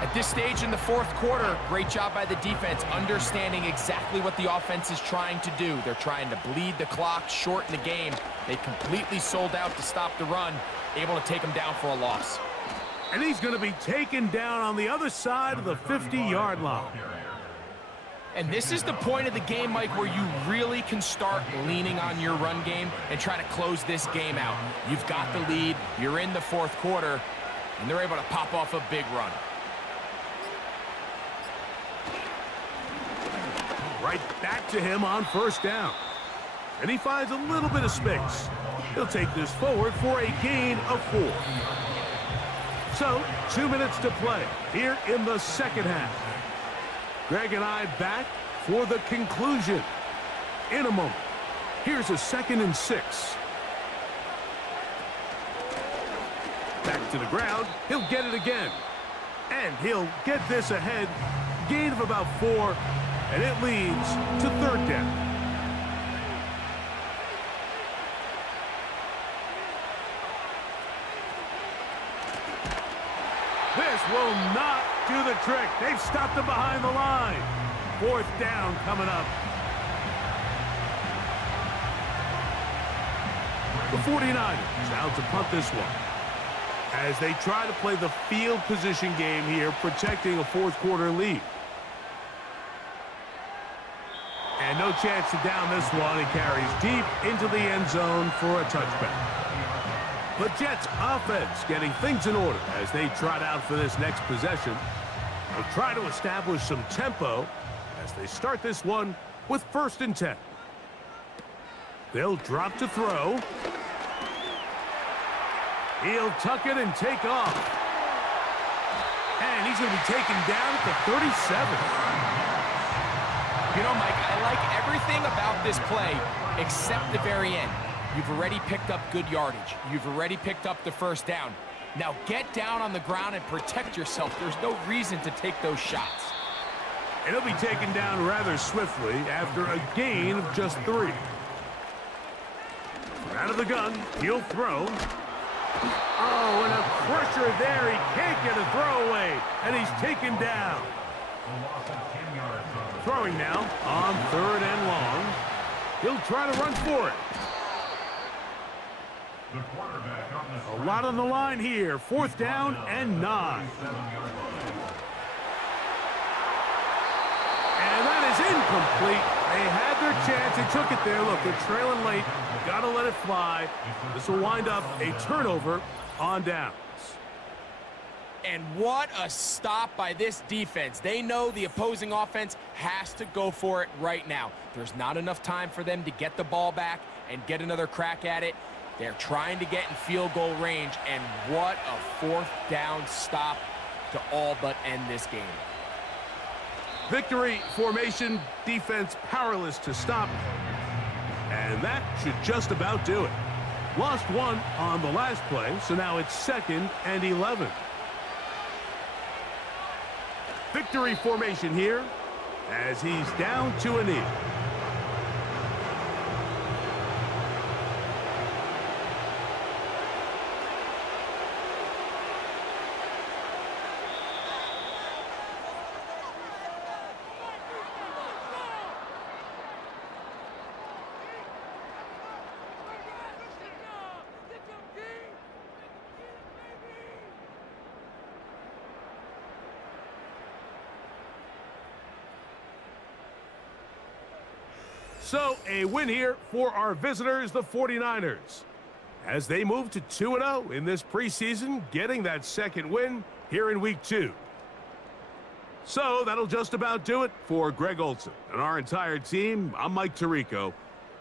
At this stage in the 4th quarter, great job by the defense, understanding exactly what the offense is trying to do. They're trying to bleed the clock, shorten the game. They completely sold out to stop the run, able to take them down for a loss. And he's going to be taken down on the other side of the 50-yard line. And this is the point of the game, Mike, where you really can start leaning on your run game and try to close this game out. You've got the lead, you're in the 4th quarter, and they're able to pop off a big run. Right back to him on 1st down. And he finds a little bit of space. He'll take this forward for a gain of 4. So, 2 minutes to play here in the second half. Greg and I back for the conclusion in a moment. Here's a 2nd and 6. Back to the ground. He'll get it again. And he'll get this ahead. Gain of about 4. And it leads to 3rd down. This will not do the trick. They've stopped him behind the line. 4th down coming up. The 49ers out to punt this one, as they try to play the field position game here, protecting a 4th quarter lead. And no chance to down this one. It carries deep into the end zone for a touchback. The Jets offense getting things in order as they trot out for this next possession. They'll try to establish some tempo as they start this one with 1st and 10. They'll drop to throw. He'll tuck it and take off. And he's going to be taken down at the 37. You know, Mike, I like everything about this play except the very end. You've already picked up good yardage. You've already picked up the 1st down. Now get down on the ground and protect yourself. There's no reason to take those shots. And he'll be taken down rather swiftly after a gain of just 3. Out of the gun, he'll throw. Oh, and a pressure there. He can't get a throwaway, and he's taken down. Throwing now on 3rd and long. He'll try to run for it. A lot on the line here. 4th down and 9. And that is incomplete. They had their chance. They took it there. Look, they're trailing late. Got to let it fly. This will wind up a turnover on downs. And what a stop by this defense. They know the opposing offense has to go for it right now. There's not enough time for them to get the ball back and get another crack at it. They're trying to get in field goal range, and what a 4th down stop to all but end this game. Victory formation, defense powerless to stop. And that should just about do it. Lost 1 on the last play, so now it's 2nd and 11. Victory formation here as he's down to a knee. So, a win here for our visitors, the 49ers, as they move to 2-0 in this preseason, getting that 2nd win here in Week 2. So, that'll just about do it for Greg Olson and our entire team. I'm Mike Tirico.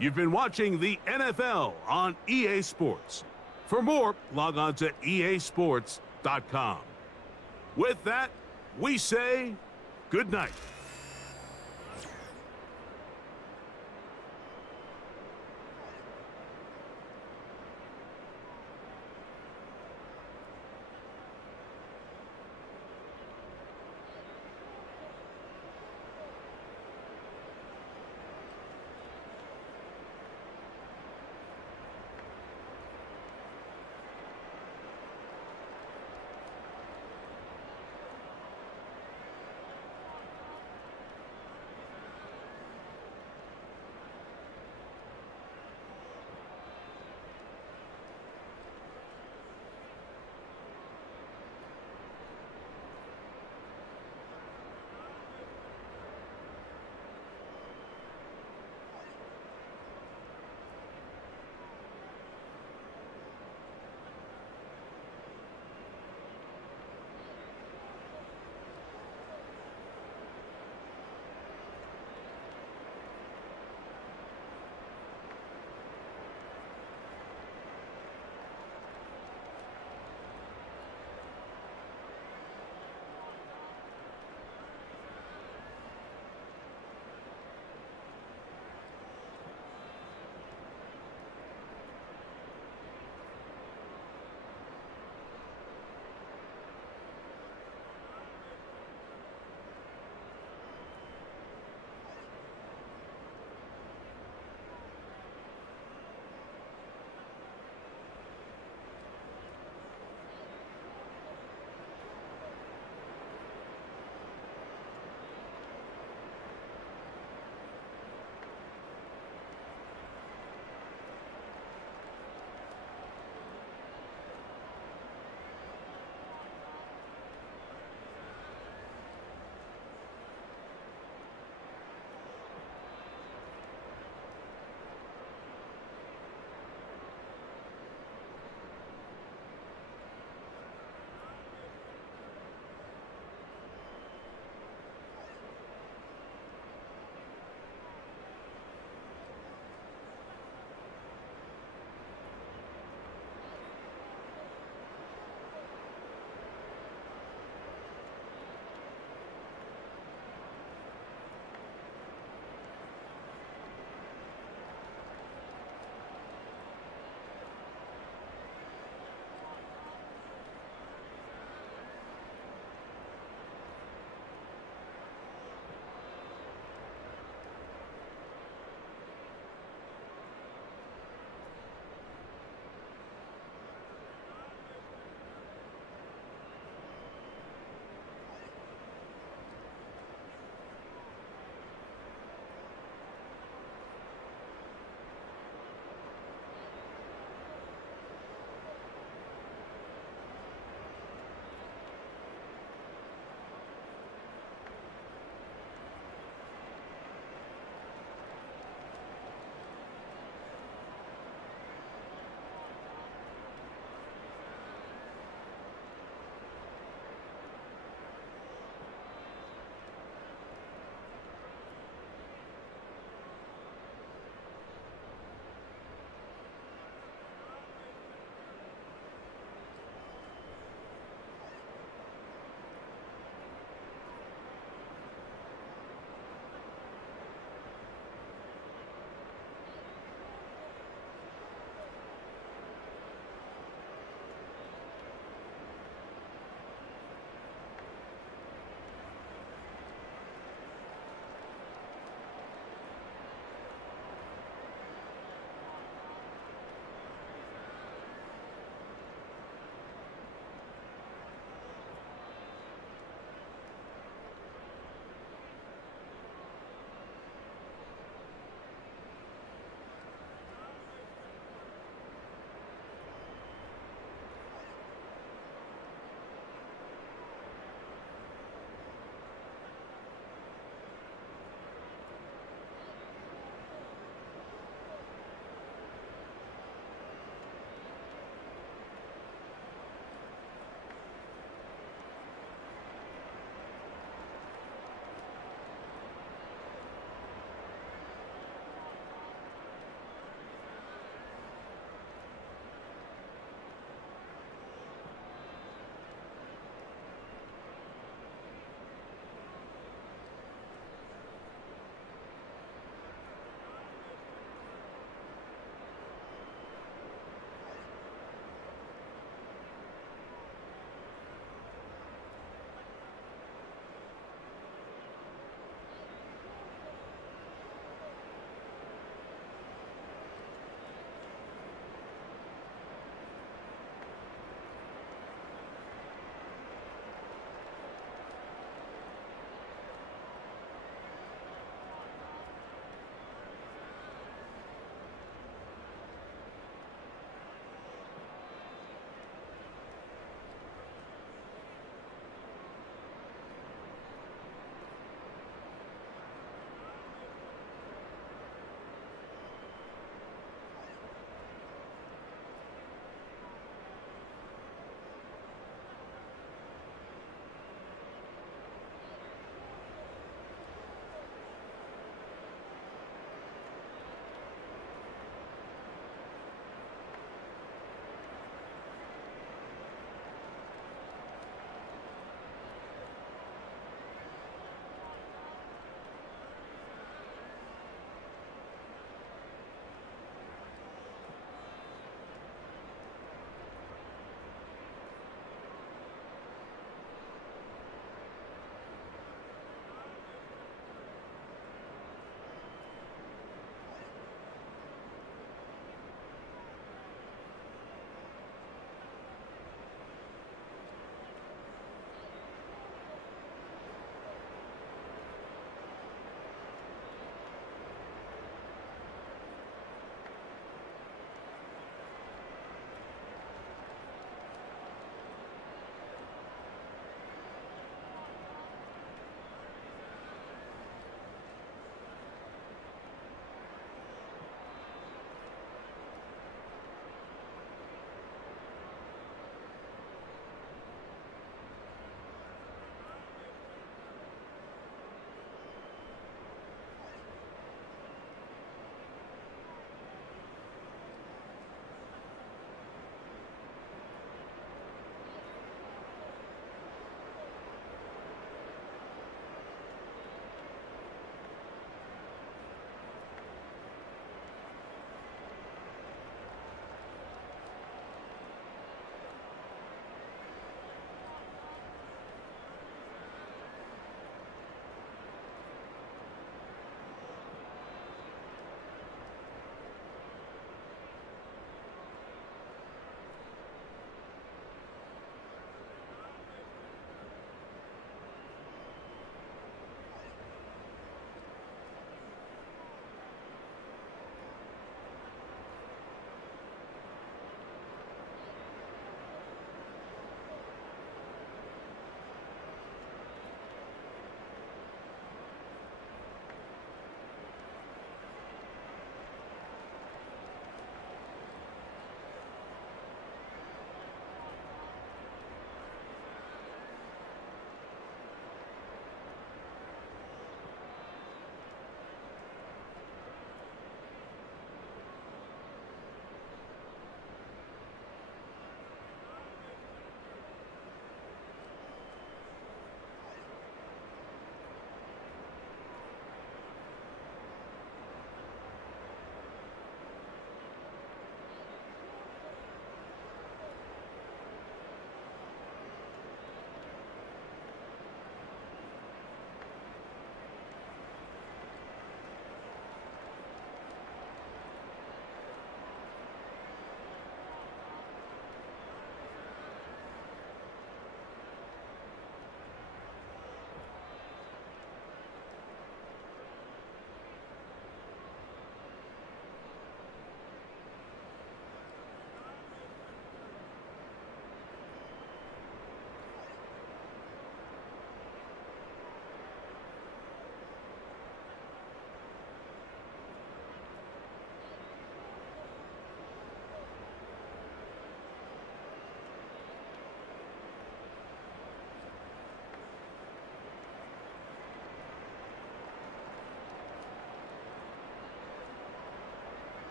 You've been watching the NFL on EA Sports. For more, log on to easports.com. With that, we say good night.